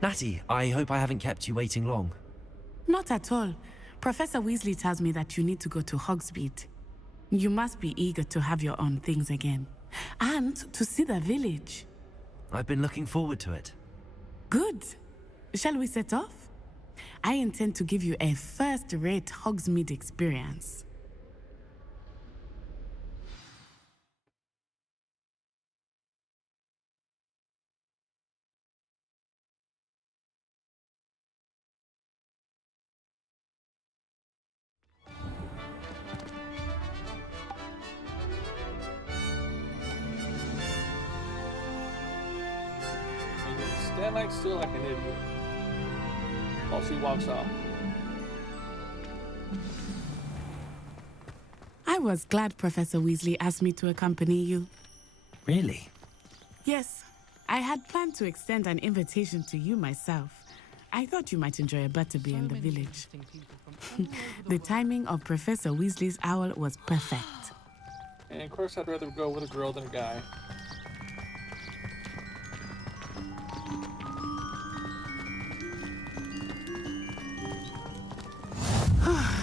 Natty, I hope I haven't kept you waiting long. Not at all. Professor Weasley tells me that you need to go to Hogsmeade. You must be eager to have your own things again. And to see the village. I've been looking forward to it. Good. Shall we set off? I intend to give you a first-rate Hogsmeade experience. Stand like still like an idiot while she walks off. I was glad Professor Weasley asked me to accompany you. Really? Yes, I had planned to extend an invitation to you myself. I thought you might enjoy a butterbeer in the village. The timing of Professor Weasley's owl was perfect. And of course I'd rather go with a girl than a guy.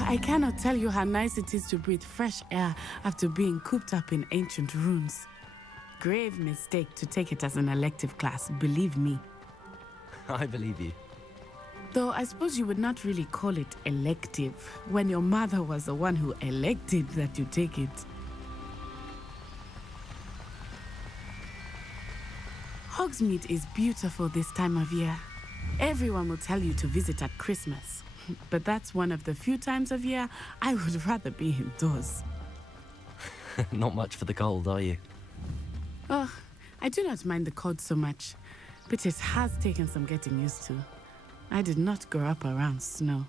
I cannot tell you how nice it is to breathe fresh air after being cooped up in ancient ruins. Grave mistake to take it as an elective class, believe me. I believe you. Though I suppose you would not really call it elective when your mother was the one who elected that you take it. Hogsmeade is beautiful this time of year. Everyone will tell you to visit at Christmas. But that's one of the few times of year I would rather be indoors. Not much for the cold, are you? Oh, I do not mind the cold so much, but it has taken some getting used to. I did not grow up around snow.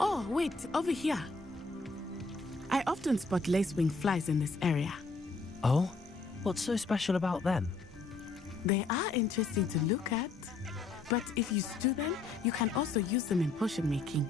Oh, wait, over here. I often spot lacewing flies in this area. Oh? What's so special about them? They are interesting to look at, but if you stew them, you can also use them in potion making.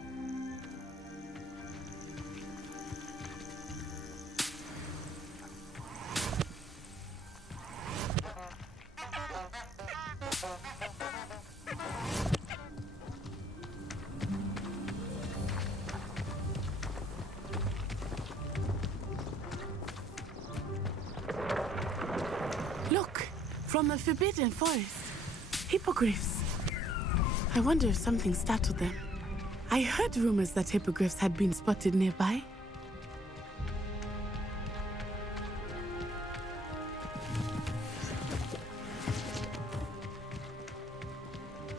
From the Forbidden Forest. Hippogriffs. I wonder if something startled them. I heard rumors that hippogriffs had been spotted nearby.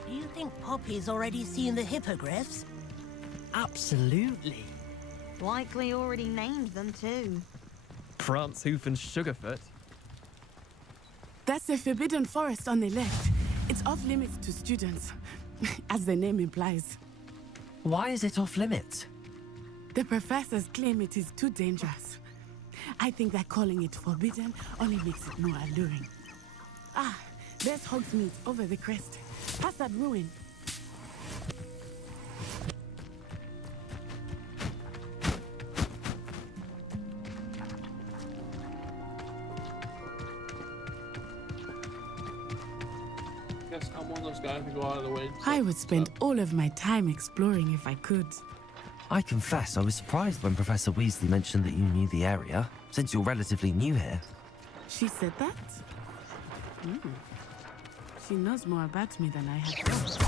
Do you think Poppy's already seen the hippogriffs? Absolutely. Likely already named them too. Prance, Hoof, and Sugarfoot. That's the Forbidden Forest on the left. It's off limits to students, as the name implies. Why is it off limits? The professors claim it is too dangerous. I think that calling it forbidden only makes it more alluring. Ah, there's Hogsmeade over the crest. Past that ruin. Guess I'm one of those guys who go out of the way. I would spend all of my time exploring if I could. I confess I was surprised when Professor Weasley mentioned that you knew the area, since you're relatively new here. She said that? She knows more about me than I had thought.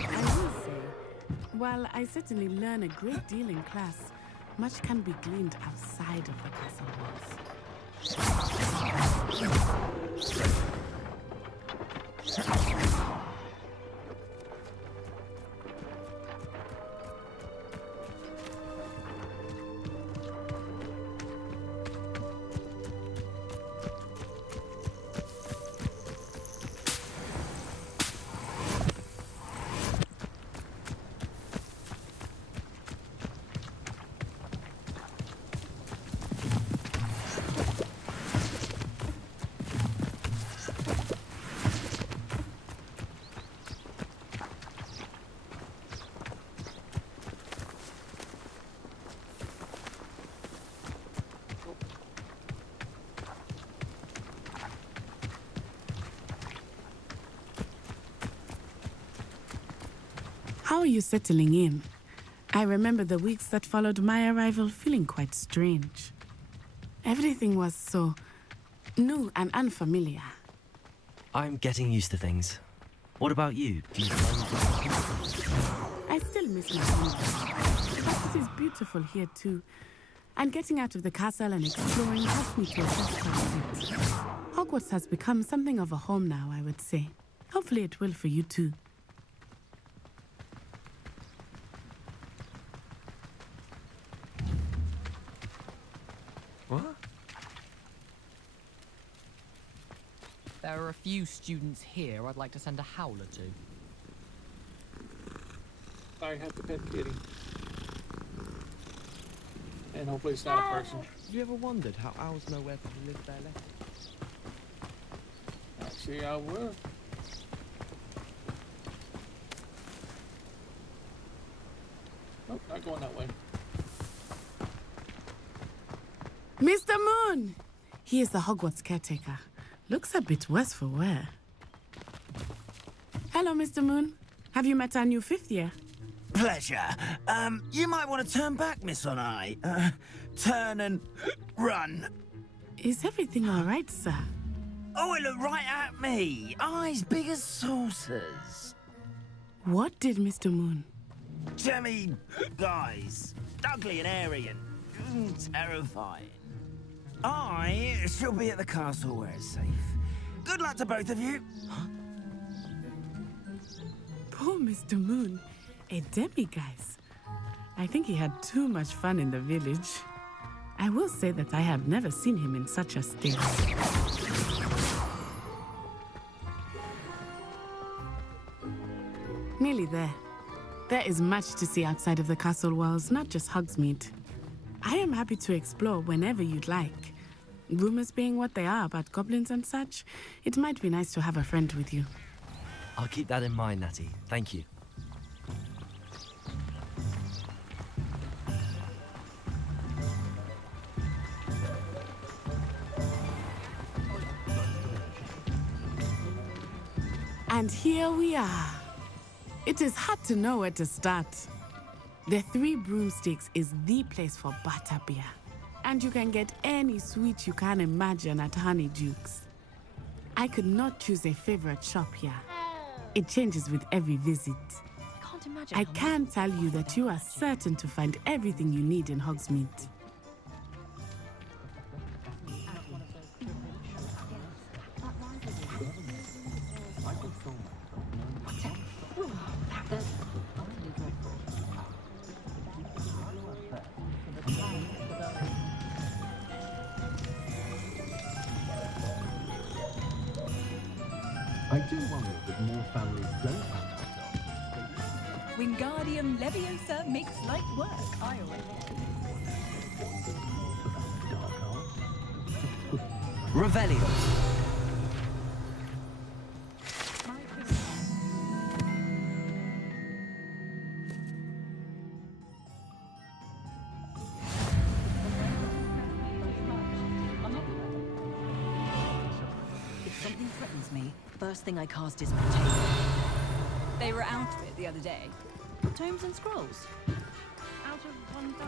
I will say, while I certainly learn a great deal in class, much can be gleaned outside of the castle walls. How are you settling in? I remember the weeks that followed my arrival feeling quite strange. Everything was so new and unfamiliar. I'm getting used to things. What about you? Do you I still miss my home, but it is beautiful here too. And getting out of the castle and exploring helps me to adjust quite a bit. Hogwarts has become something of a home now, I would say. Hopefully it will for you too. What? There are a few students here I'd like to send a howler to. I have to pet Kitty. And hopefully it's not a person. Have you ever wondered how owls know where to live their letters? Actually, I will. Nope, not going that way. Mr. Moon! He is the Hogwarts caretaker. Looks a bit worse for wear. Hello, Mr. Moon. Have you met our new fifth year? Pleasure. You might want to turn back, Miss On-Eye. Turn and run. Is everything all right, sir? Oh, it looked right at me. Eyes big as saucers. What did Mr. Moon? Jemmy guys. Ugly and airy and terrifying. I shall be at the castle where it's safe. Good luck to both of you. Poor Mr. Moon. A demiguise. I think he had too much fun in the village. I will say that I have never seen him in such a state. Nearly there. There is much to see outside of the castle walls, not just Hogsmeade. I am happy to explore whenever you'd like. Rumors being what they are about goblins and such, it might be nice to have a friend with you. I'll keep that in mind, Natty. Thank you. And here we are. It is hard to know where to start. The Three Broomsticks is the place for butterbeer. And you can get any sweet you can imagine at Honeyduke's. I could not choose a favorite shop here. It changes with every visit. Can't imagine. I can tell you that you are certain to find everything you need in Hogsmeade. I do wonder that more families don't have Wingardium Leviosa makes light work. I always Revelio. If something threatens me, first thing I cast is Potato. They were out of it the other day. Tomes and scrolls. Out of 1,000.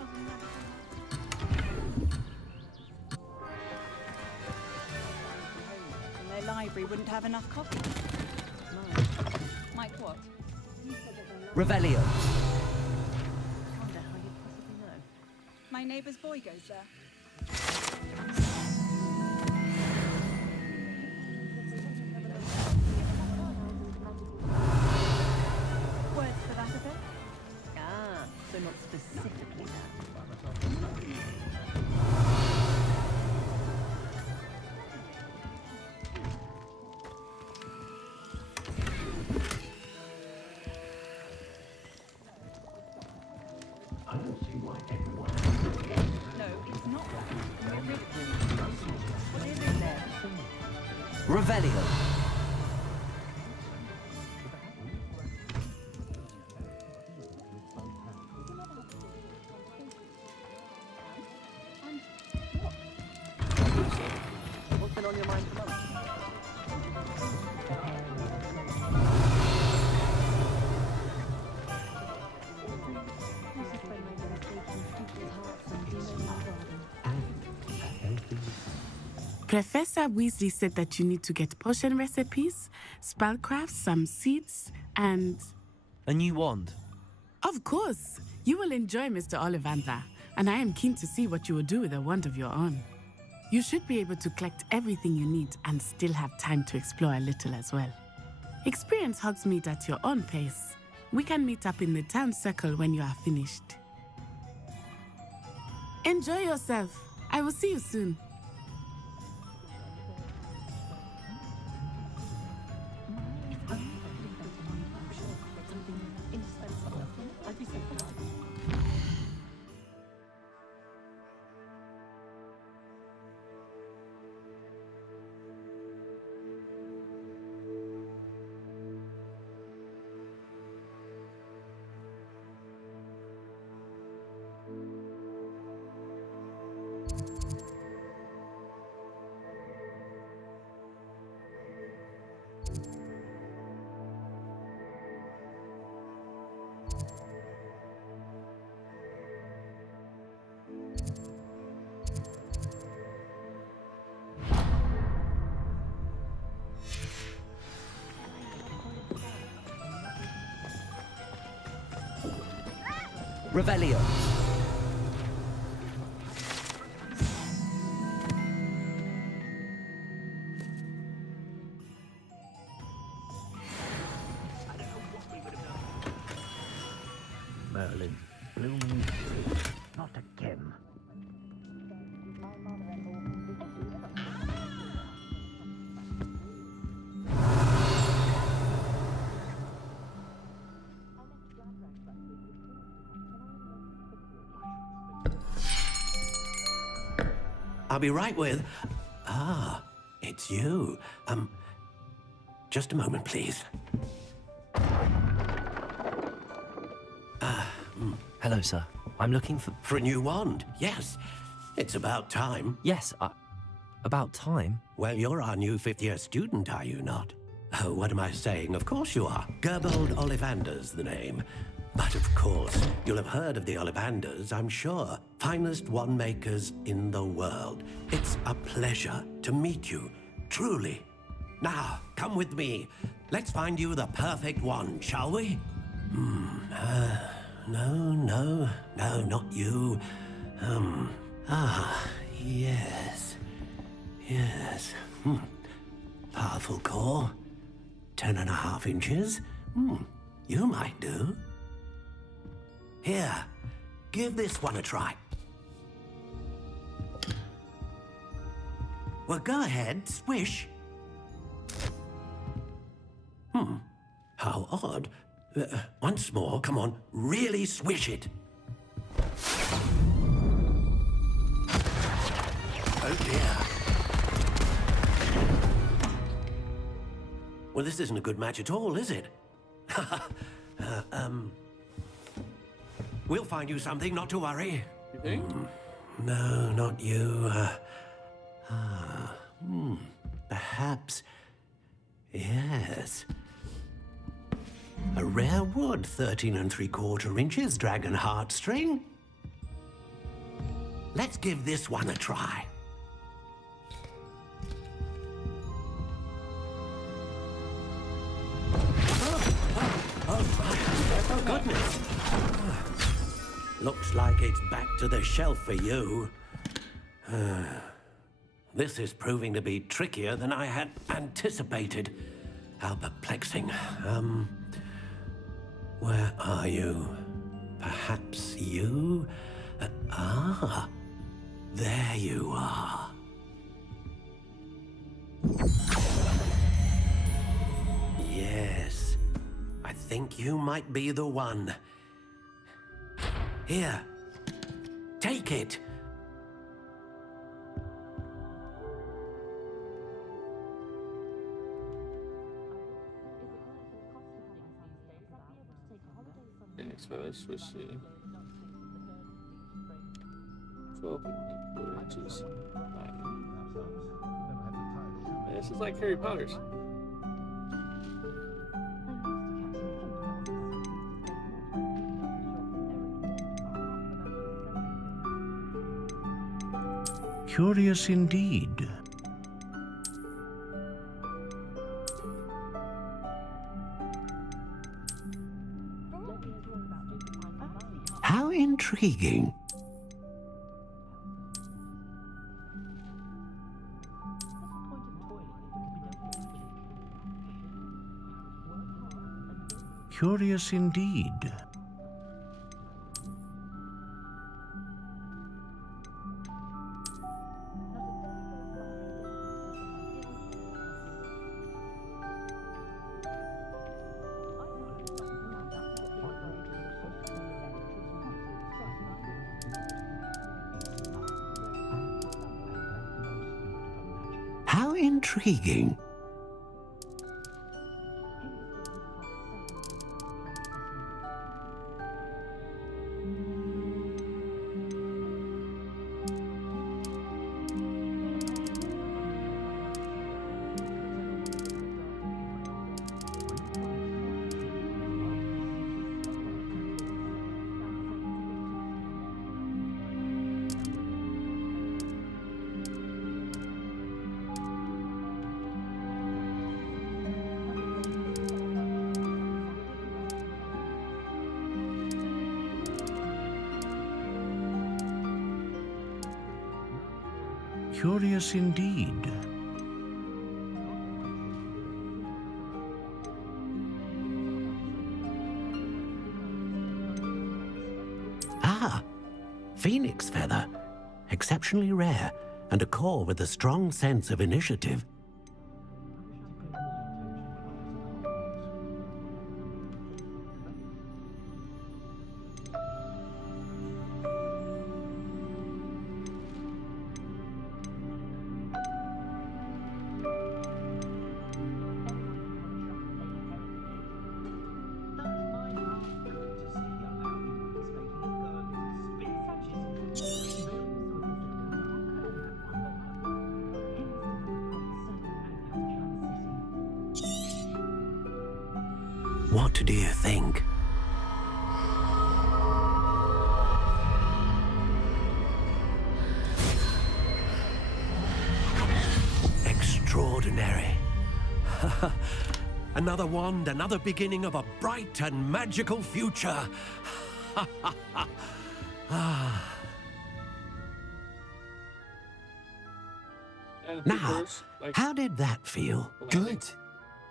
Their library wouldn't have enough copies. Mike, what? Revelio. Wonder how you possibly know. My neighbour's boy goes there. Words for that, is it? Ah, so not specifically that. I don't see why everyone. No, it's not that. Get rid of him. What is it there? Revelio. What's been on your mind for months? Professor Weasley said that you need to get potion recipes, spellcraft, some seeds, and... A new wand. Of course! You will enjoy Mr. Ollivander, and I am keen to see what you will do with a wand of your own. You should be able to collect everything you need and still have time to explore a little as well. Experience Hogsmeade at your own pace. We can meet up in the town circle when you are finished. Enjoy yourself. I will see you soon. Revelio. Merlin, blooming not again. I'll be right with... Ah, it's you. Just a moment, please. Hello, sir. I'm looking for... For a new wand, yes. It's about time. Yes, about time? Well, you're our new fifth-year student, are you not? Oh, what am I saying? Of course you are. Gerbold Ollivander's the name. But of course, you'll have heard of the Ollivanders, I'm sure. Finest wand makers in the world. It's a pleasure to meet you, truly. Now, come with me. Let's find you the perfect one, shall we? No, not you. Yes. Powerful core. 10.5 inches. You might do. Here, give this one a try. Well, go ahead, swish. How odd. Once more, come on, really swish it. Oh dear. Well, this isn't a good match at all, is it? We'll find you something, not to worry. You think? No, not you. Perhaps. Yes. A rare wood, 13 3/4 inches, dragon heartstring. Let's give this one a try. Oh, goodness. Looks like it's back to the shelf for you. This is proving to be trickier than I had anticipated. How perplexing. Where are you? Perhaps you? There you are. Yes, I think you might be the one. Here, take it. Phoenix feathers, let's see. 12.25 inches. This is like Harry Potter's. Curious indeed. How intriguing. Curious indeed. How intriguing. Curious indeed. Phoenix feather. Exceptionally rare, and a core with a strong sense of initiative. What do you think? Extraordinary. Another wand, another beginning of a bright and magical future. Now, how did that feel? Good.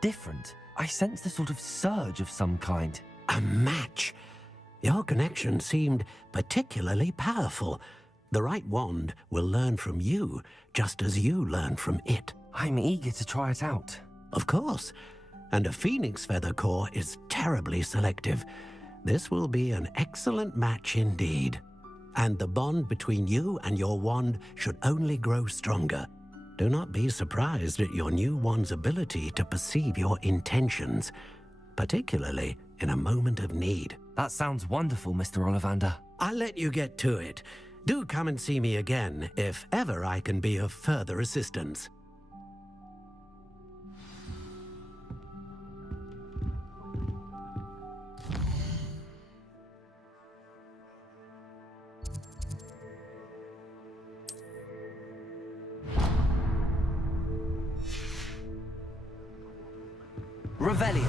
Different. I sensed a sort of surge of some kind. A match. Your connection seemed particularly powerful. The right wand will learn from you, just as you learn from it. I'm eager to try it out. Of course. And a phoenix feather core is terribly selective. This will be an excellent match indeed. And the bond between you and your wand should only grow stronger. Do not be surprised at your new wand's ability to perceive your intentions, particularly in a moment of need. That sounds wonderful, Mr. Ollivander. I'll let you get to it. Do come and see me again if ever I can be of further assistance. Revelio.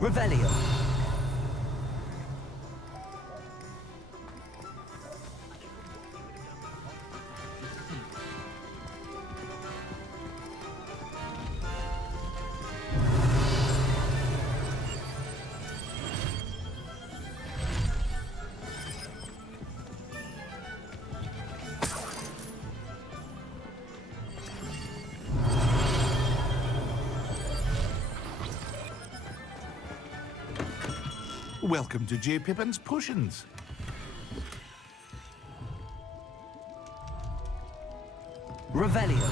Revelio. Welcome to J. Pippin's Potions. Revelio.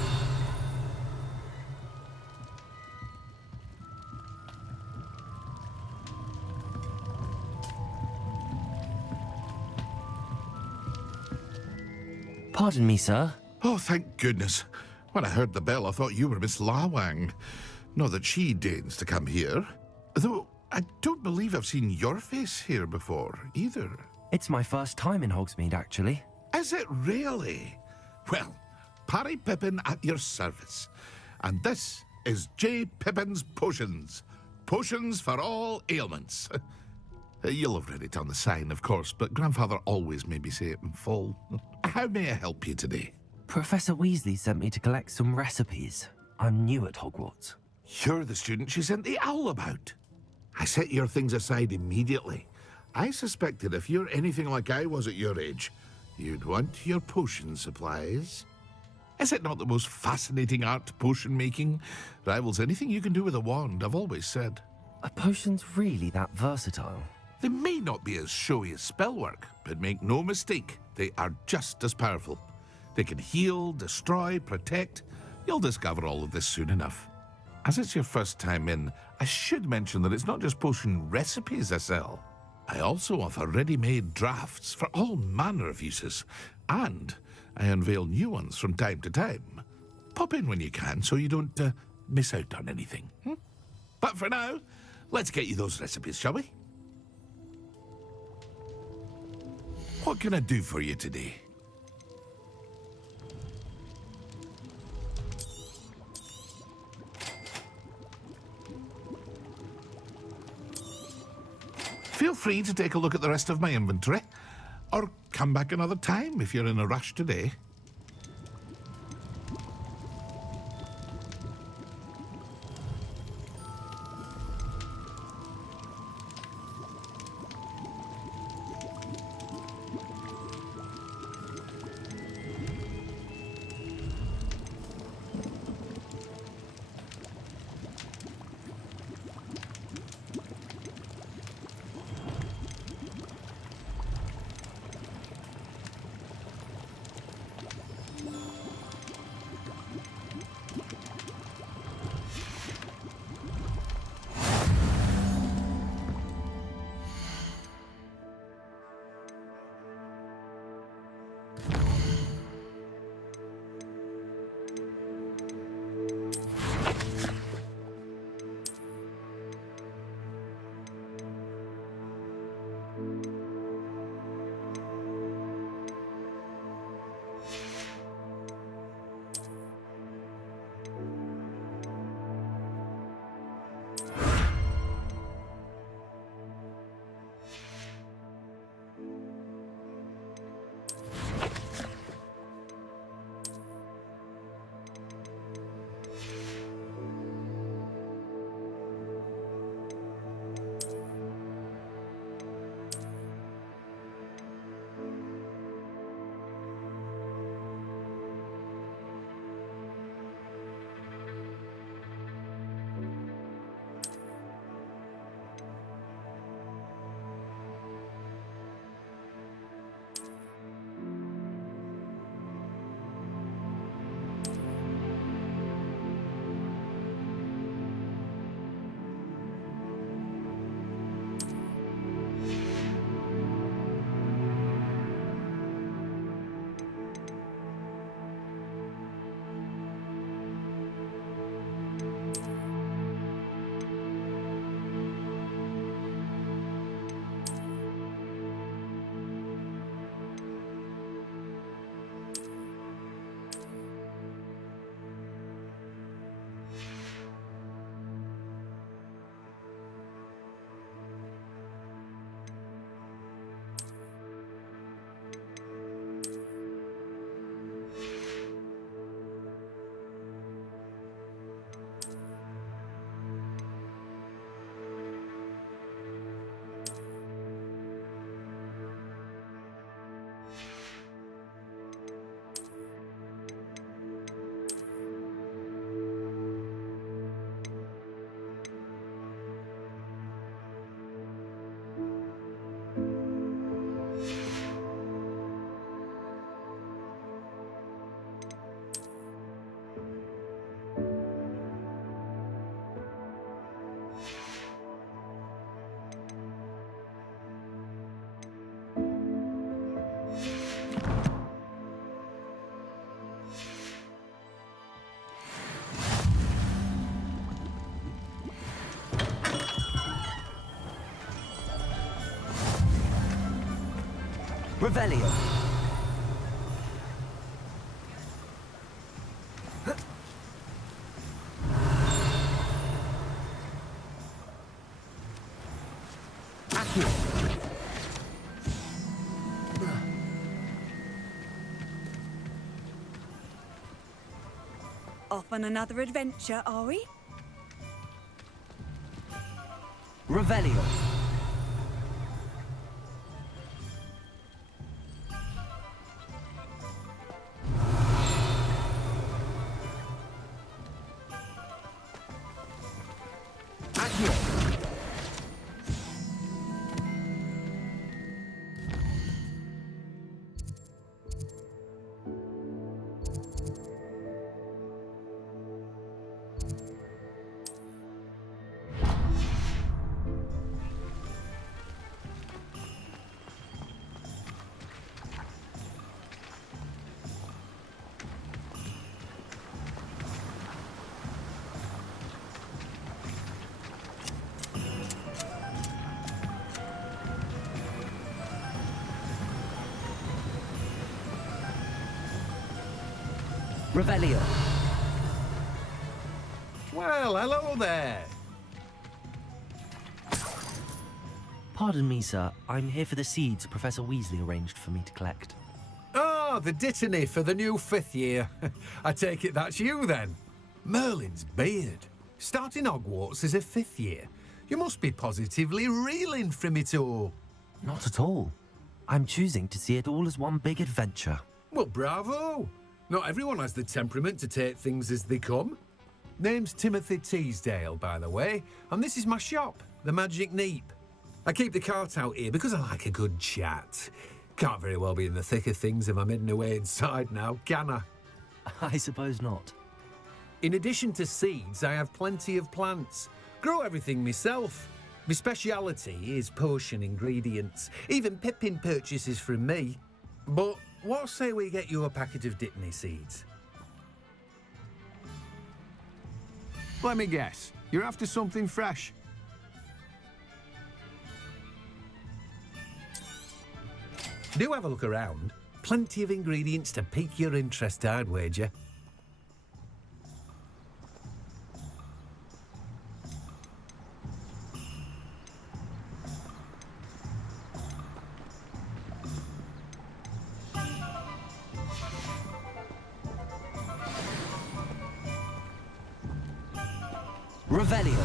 Pardon me, sir. Oh, thank goodness. When I heard the bell, I thought you were Miss Lawang. Not that she deigns to come here. Though I don't believe I've seen your face here before, either. It's my first time in Hogsmeade, actually. Is it really? Well, Parry Pippin at your service. And this is J. Pippin's Potions. Potions for all ailments. You'll have read it on the sign, of course, but Grandfather always made me say it in full. How may I help you today? Professor Weasley sent me to collect some recipes. I'm new at Hogwarts. You're the student she sent the owl about. I set your things aside immediately. I suspected if you're anything like I was at your age, you'd want your potion supplies. Is it not the most fascinating art, potion making? Rivals anything you can do with a wand, I've always said. Are potions really that versatile? They may not be as showy as spellwork, but make no mistake, they are just as powerful. They can heal, destroy, protect. You'll discover all of this soon enough. As it's your first time in, I should mention that it's not just potion recipes I sell. I also offer ready-made drafts for all manner of uses, and I unveil new ones from time to time. Pop in when you can so you don't miss out on anything. But for now, let's get you those recipes, shall we? What can I do for you today? Feel free to take a look at the rest of my inventory, or come back another time if you're in a rush today. Revelio. Off on another adventure, are we? Revelio. Revelio. Well, hello there. Pardon me, sir. I'm here for the seeds Professor Weasley arranged for me to collect. Oh, the dittany for the new 5th year. I take it that's you, then. Merlin's beard. Starting Hogwarts as a 5th year. You must be positively reeling from it all. Not at all. I'm choosing to see it all as one big adventure. Well, bravo. Not everyone has the temperament to take things as they come. Name's Timothy Teasdale, by the way, and this is my shop, the Magic Neep. I keep the cart out here because I like a good chat. Can't very well be in the thick of things if I'm hidden away inside now, can I? I suppose not. In addition to seeds, I have plenty of plants. Grow everything myself. My speciality is potion ingredients. Even Pippin purchases from me. But what say we get you a packet of Dittany seeds? Let me guess. You're after something fresh. Do have a look around. Plenty of ingredients to pique your interest, I'd wager. Revelio.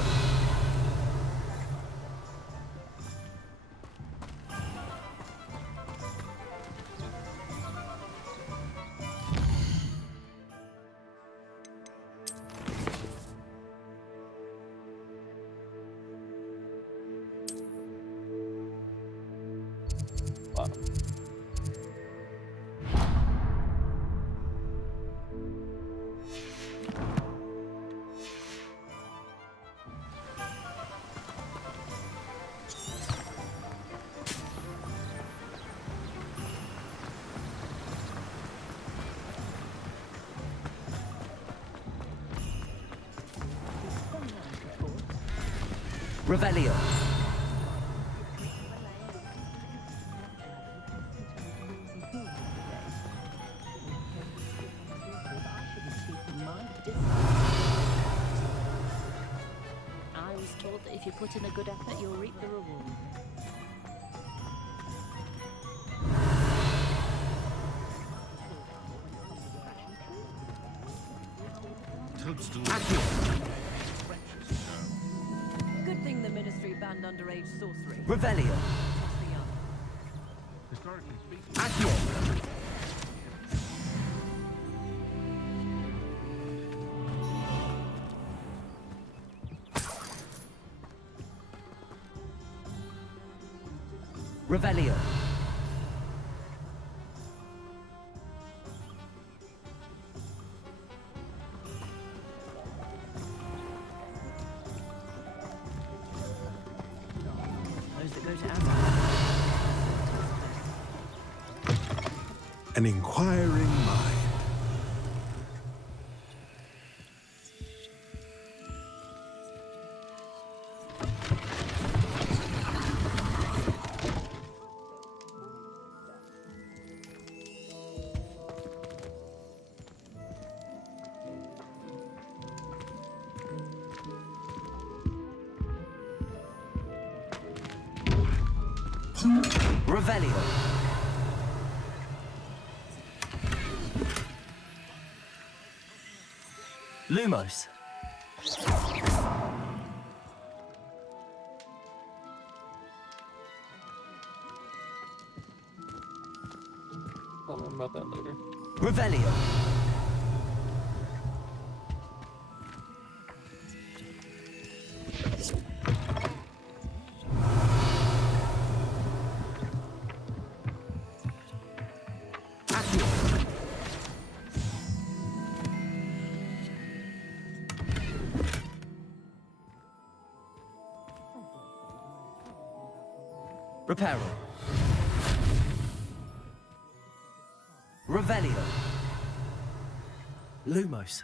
Wow. Revelio. I was told that if you put in a good effort, you'll reap the reward. Good thing the Ministry banned underage sorcery. Revelio. Historically speaking. Revelio. Those that go to Azkaban. An inquiring mind. Revelio. Lumos. Tell me about that later. Revelio. Reparo. Revelio. Lumos.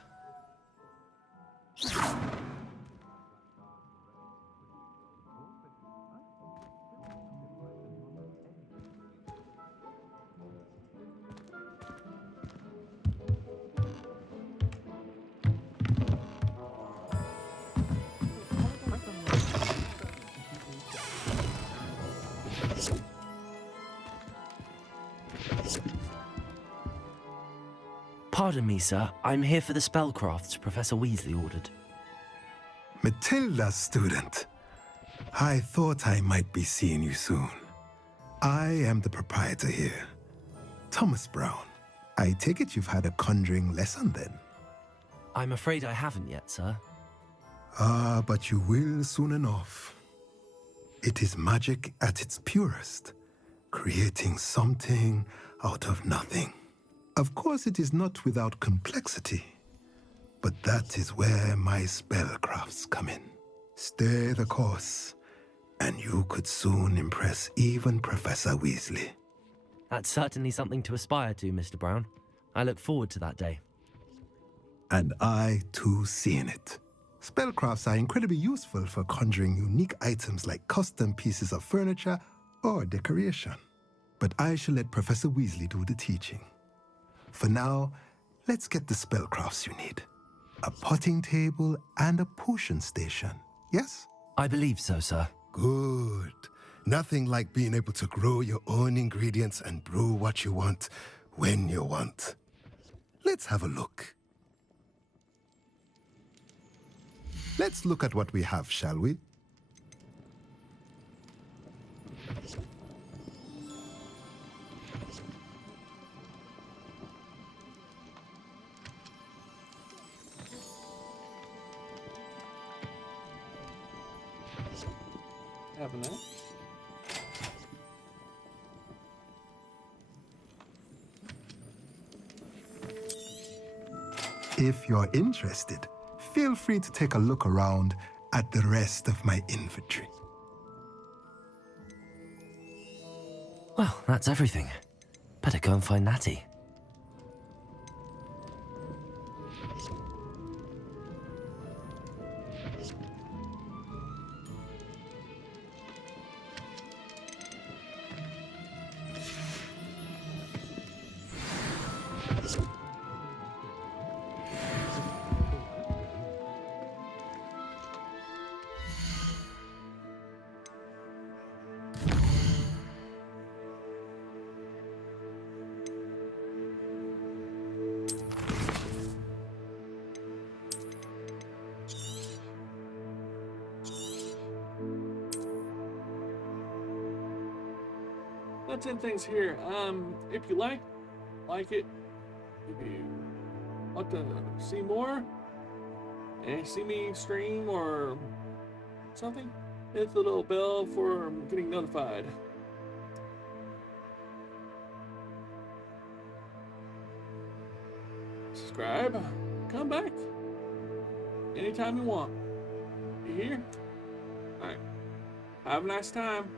Pardon me, sir. I'm here for the spellcrafts Professor Weasley ordered. Matilda's student. I thought I might be seeing you soon. I am the proprietor here, Thomas Brown. I take it you've had a conjuring lesson then? I'm afraid I haven't yet, sir. Ah, but you will soon enough. It is magic at its purest, creating something out of nothing. Of course, it is not without complexity, but that is where my spellcrafts come in. Stay the course, and you could soon impress even Professor Weasley. That's certainly something to aspire to, Mr. Brown. I look forward to that day. And I, too, seeing it. Spellcrafts are incredibly useful for conjuring unique items like custom pieces of furniture or decoration. But I shall let Professor Weasley do the teaching. For now, let's get the spellcrafts you need. A potting table and a potion station, yes? I believe so, sir. Good. Nothing like being able to grow your own ingredients and brew what you want, when you want. Let's have a look. Let's look at what we have, shall we? Having that. If you're interested, feel free to take a look around at the rest of my inventory. Well, that's everything. Better go and find Natty. Let's end things here. If you like it, if you want to see more and see me stream or something, hit the little bell for getting notified. Subscribe, come back anytime you want. You hear? Alright. Have a nice time.